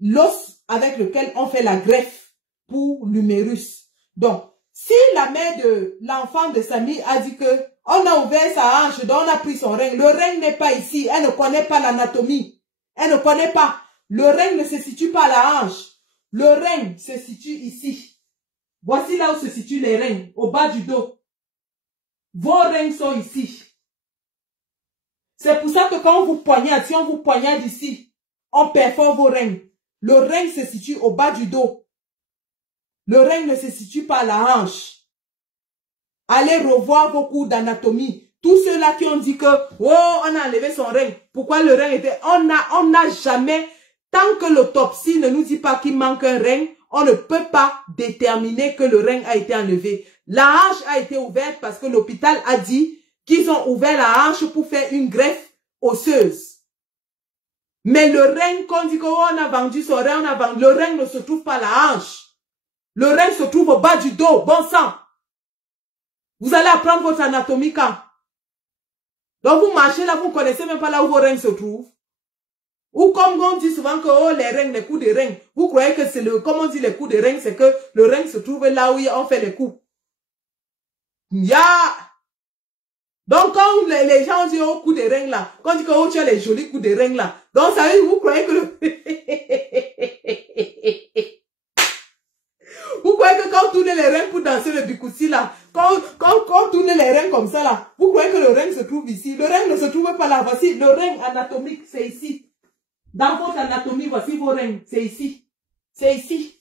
l'os avec lequel on fait la greffe pour l'humérus. Donc, si la mère de l'enfant de Samy a dit que on a ouvert sa hanche, donc on a pris son rein, le rein n'est pas ici, elle ne connaît pas l'anatomie. Elle ne connaît pas. Le rein ne se situe pas à la hanche. Le rein se situe ici. Voici là où se situent les reins, au bas du dos. Vos reins sont ici. C'est pour ça que quand on vous poignarde, si on vous poignarde ici, on perfore vos reins. Le rein se situe au bas du dos. Le rein ne se situe pas à la hanche. Allez revoir vos cours d'anatomie. Tous ceux-là qui ont dit que, oh, on a enlevé son rein. Pourquoi le rein était... On n'a jamais, tant que l'autopsie ne nous dit pas qu'il manque un rein, on ne peut pas déterminer que le rein a été enlevé. La hanche a été ouverte parce que l'hôpital a dit qu'ils ont ouvert la hanche pour faire une greffe osseuse. Mais le rein, quand on dit qu'on a vendu son rein, le rein ne se trouve pas à la hanche. Le rein se trouve au bas du dos, bon sang. Vous allez apprendre votre anatomie quand? Donc vous marchez là, vous ne connaissez même pas là où vos reins se trouvent. Ou comme on dit souvent que oh, les reins, les coups de reins. Vous croyez que c'est le, comme on dit les coups de reins, c'est que le rein se trouve là où on fait les coups. Donc quand les gens disent oh, coups de reins là, quand on dit que oh, tu as les jolis coups de reins là, donc ça veut dire vous croyez que le... Vous croyez que quand on tourne les reins pour danser le bikoussi là, quand on tourne les reins comme ça là, vous croyez que le rein se trouve ici? Le rein ne se trouve pas là. Voici le rein anatomique, c'est ici. Dans votre anatomie, voici vos reins, c'est ici. C'est ici.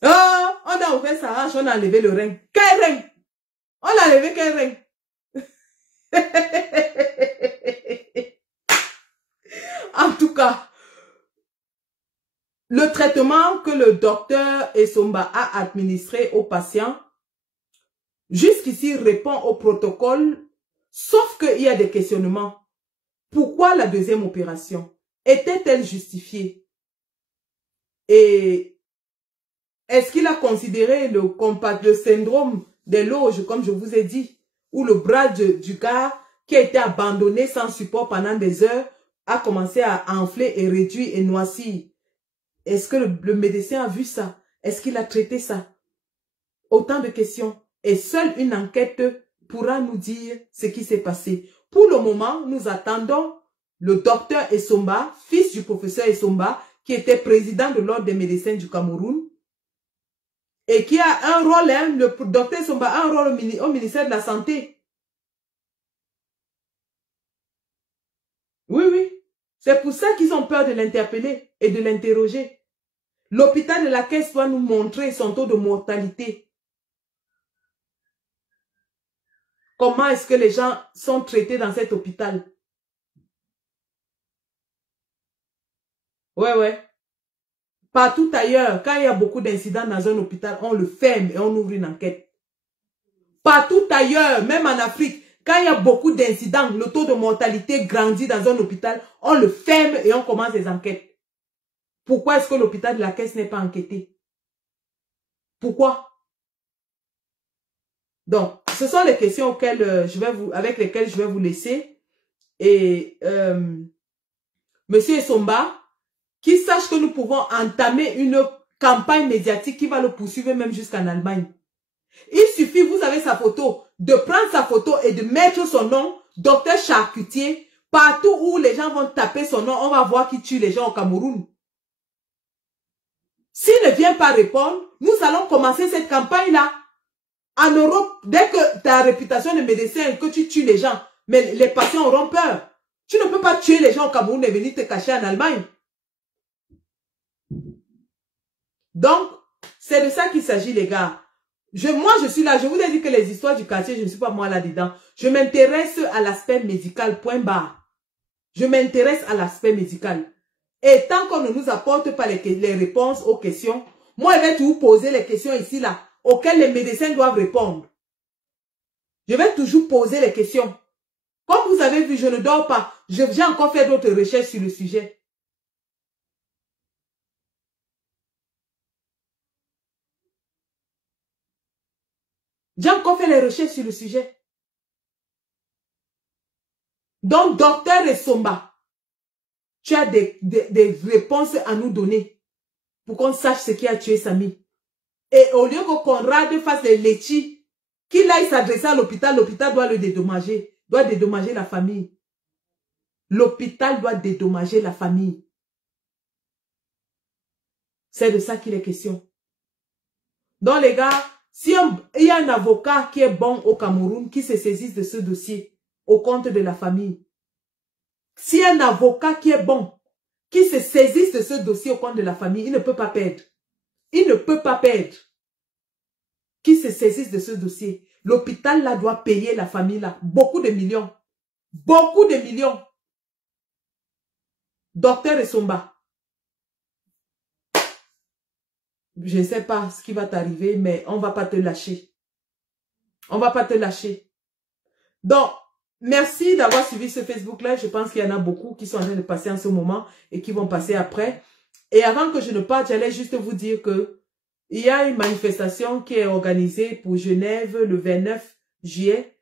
Oh, on a ouvert sa hanche, on a enlevé le rein. Quel rein? On a enlevé quel rein? En tout cas, le traitement que le docteur Essomba a administré aux patients, jusqu'ici répond au protocole, sauf qu'il y a des questionnements. Pourquoi la deuxième opération? Était-elle justifiée? Et est-ce qu'il a considéré le syndrome des loges, comme je vous ai dit, ou le bras du gars qui a été abandonné sans support pendant des heures, a commencé à enfler et réduire et noircir? Est-ce que le médecin a vu ça? Est-ce qu'il a traité ça? Autant de questions. Et seule une enquête pourra nous dire ce qui s'est passé. Pour le moment, nous attendons le docteur Essomba, fils du professeur Essomba, qui était président de l'Ordre des médecins du Cameroun, et qui a un rôle, hein, le docteur Essomba a un rôle au ministère de la Santé. Oui, oui. C'est pour ça qu'ils ont peur de l'interpeller et de l'interroger. L'hôpital de la Caisse doit nous montrer son taux de mortalité. Comment est-ce que les gens sont traités dans cet hôpital? Ouais, ouais. Partout ailleurs, quand il y a beaucoup d'incidents dans un hôpital, on le ferme et on ouvre une enquête. Partout ailleurs, même en Afrique, quand il y a beaucoup d'incidents, le taux de mortalité grandit dans un hôpital, on le ferme et on commence des enquêtes. Pourquoi est-ce que l'hôpital de la Caisse n'est pas enquêté? Pourquoi? Donc, ce sont les questions auxquelles, avec lesquelles je vais vous laisser. Et Monsieur Essomba, qu'il sache que nous pouvons entamer une campagne médiatique qui va le poursuivre même jusqu'en Allemagne. Il suffit, vous avez sa photo, de prendre sa photo et de mettre son nom, docteur charcutier, partout où les gens vont taper son nom, on va voir qui tue les gens au Cameroun. S'il ne vient pas répondre, nous allons commencer cette campagne-là. En Europe, dès que tu as la réputation de médecin et que tu tues les gens, mais les patients auront peur. Tu ne peux pas tuer les gens au Cameroun et venir te cacher en Allemagne. Donc, c'est de ça qu'il s'agit, les gars. Moi, je suis là. Je vous ai dit que les histoires du quartier, je ne suis pas moi là-dedans. Je m'intéresse à l'aspect médical, point barre. Je m'intéresse à l'aspect médical. Et tant qu'on ne nous apporte pas les réponses aux questions, moi, je vais toujours poser les questions ici, là, auxquelles les médecins doivent répondre. Je vais toujours poser les questions. Comme vous avez vu, je ne dors pas. J'ai encore fait d'autres recherches sur le sujet. J'ai encore fait les recherches sur le sujet. Donc, docteur Essomba, tu as des réponses à nous donner pour qu'on sache ce qui a tué Samy. Et au lieu que Conrad fasse les léchis, qu'il aille s'adresser à l'hôpital, l'hôpital doit le dédommager, doit dédommager la famille. L'hôpital doit dédommager la famille. C'est de ça qu'il est question. Donc les gars, si il y a un avocat qui est bon au Cameroun, qui se saisisse de ce dossier au compte de la famille. Si un avocat qui est bon, qui se saisisse de ce dossier au compte de la famille, il ne peut pas perdre. Il ne peut pas perdre. Qui se saisisse de ce dossier. L'hôpital là doit payer la famille là beaucoup de millions. Beaucoup de millions. Docteur Essomba. Je ne sais pas ce qui va t'arriver, mais on ne va pas te lâcher. On ne va pas te lâcher. Donc, merci d'avoir suivi ce Facebook Live. Je pense qu'il y en a beaucoup qui sont en train de passer en ce moment et qui vont passer après. Et avant que je ne parte, j'allais juste vous dire que il y a une manifestation qui est organisée pour Genève le 29 juillet.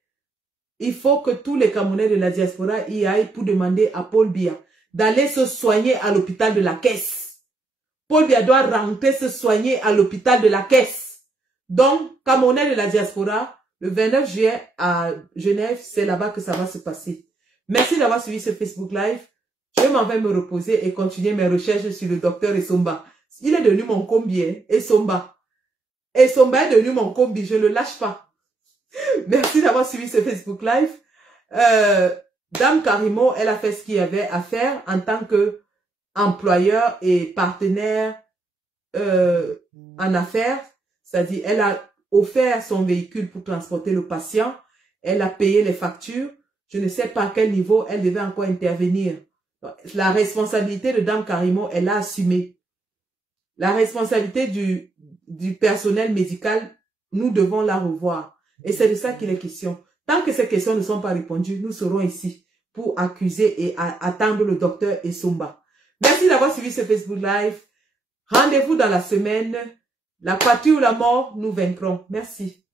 Il faut que tous les Camerounais de la diaspora y aillent pour demander à Paul Biya d'aller se soigner à l'hôpital de la Caisse. Paul Biya doit rentrer se soigner à l'hôpital de la Caisse. Donc, Camerounais de la diaspora, le 29 juillet à Genève, c'est là-bas que ça va se passer. Merci d'avoir suivi ce Facebook Live. Je m'en vais me reposer et continuer mes recherches sur le docteur Essomba. Il est devenu mon combi, hein, Essomba. Essomba est devenu mon combi, je ne le lâche pas. Merci d'avoir suivi ce Facebook Live. Dame Karimo, elle a fait ce qu'il y avait à faire en tant que employeur et partenaire en affaires. C'est-à-dire, elle a offert son véhicule pour transporter le patient. Elle a payé les factures. Je ne sais pas à quel niveau elle devait encore intervenir. La responsabilité de Dame Karimo, elle l'a assumée. La responsabilité du personnel médical, nous devons la revoir. Et c'est de ça qu'il est question. Tant que ces questions ne sont pas répondues, nous serons ici pour accuser et attendre le docteur Essomba. Merci d'avoir suivi ce Facebook Live. Rendez-vous dans la semaine. La patrie ou la mort, nous vaincrons. Merci.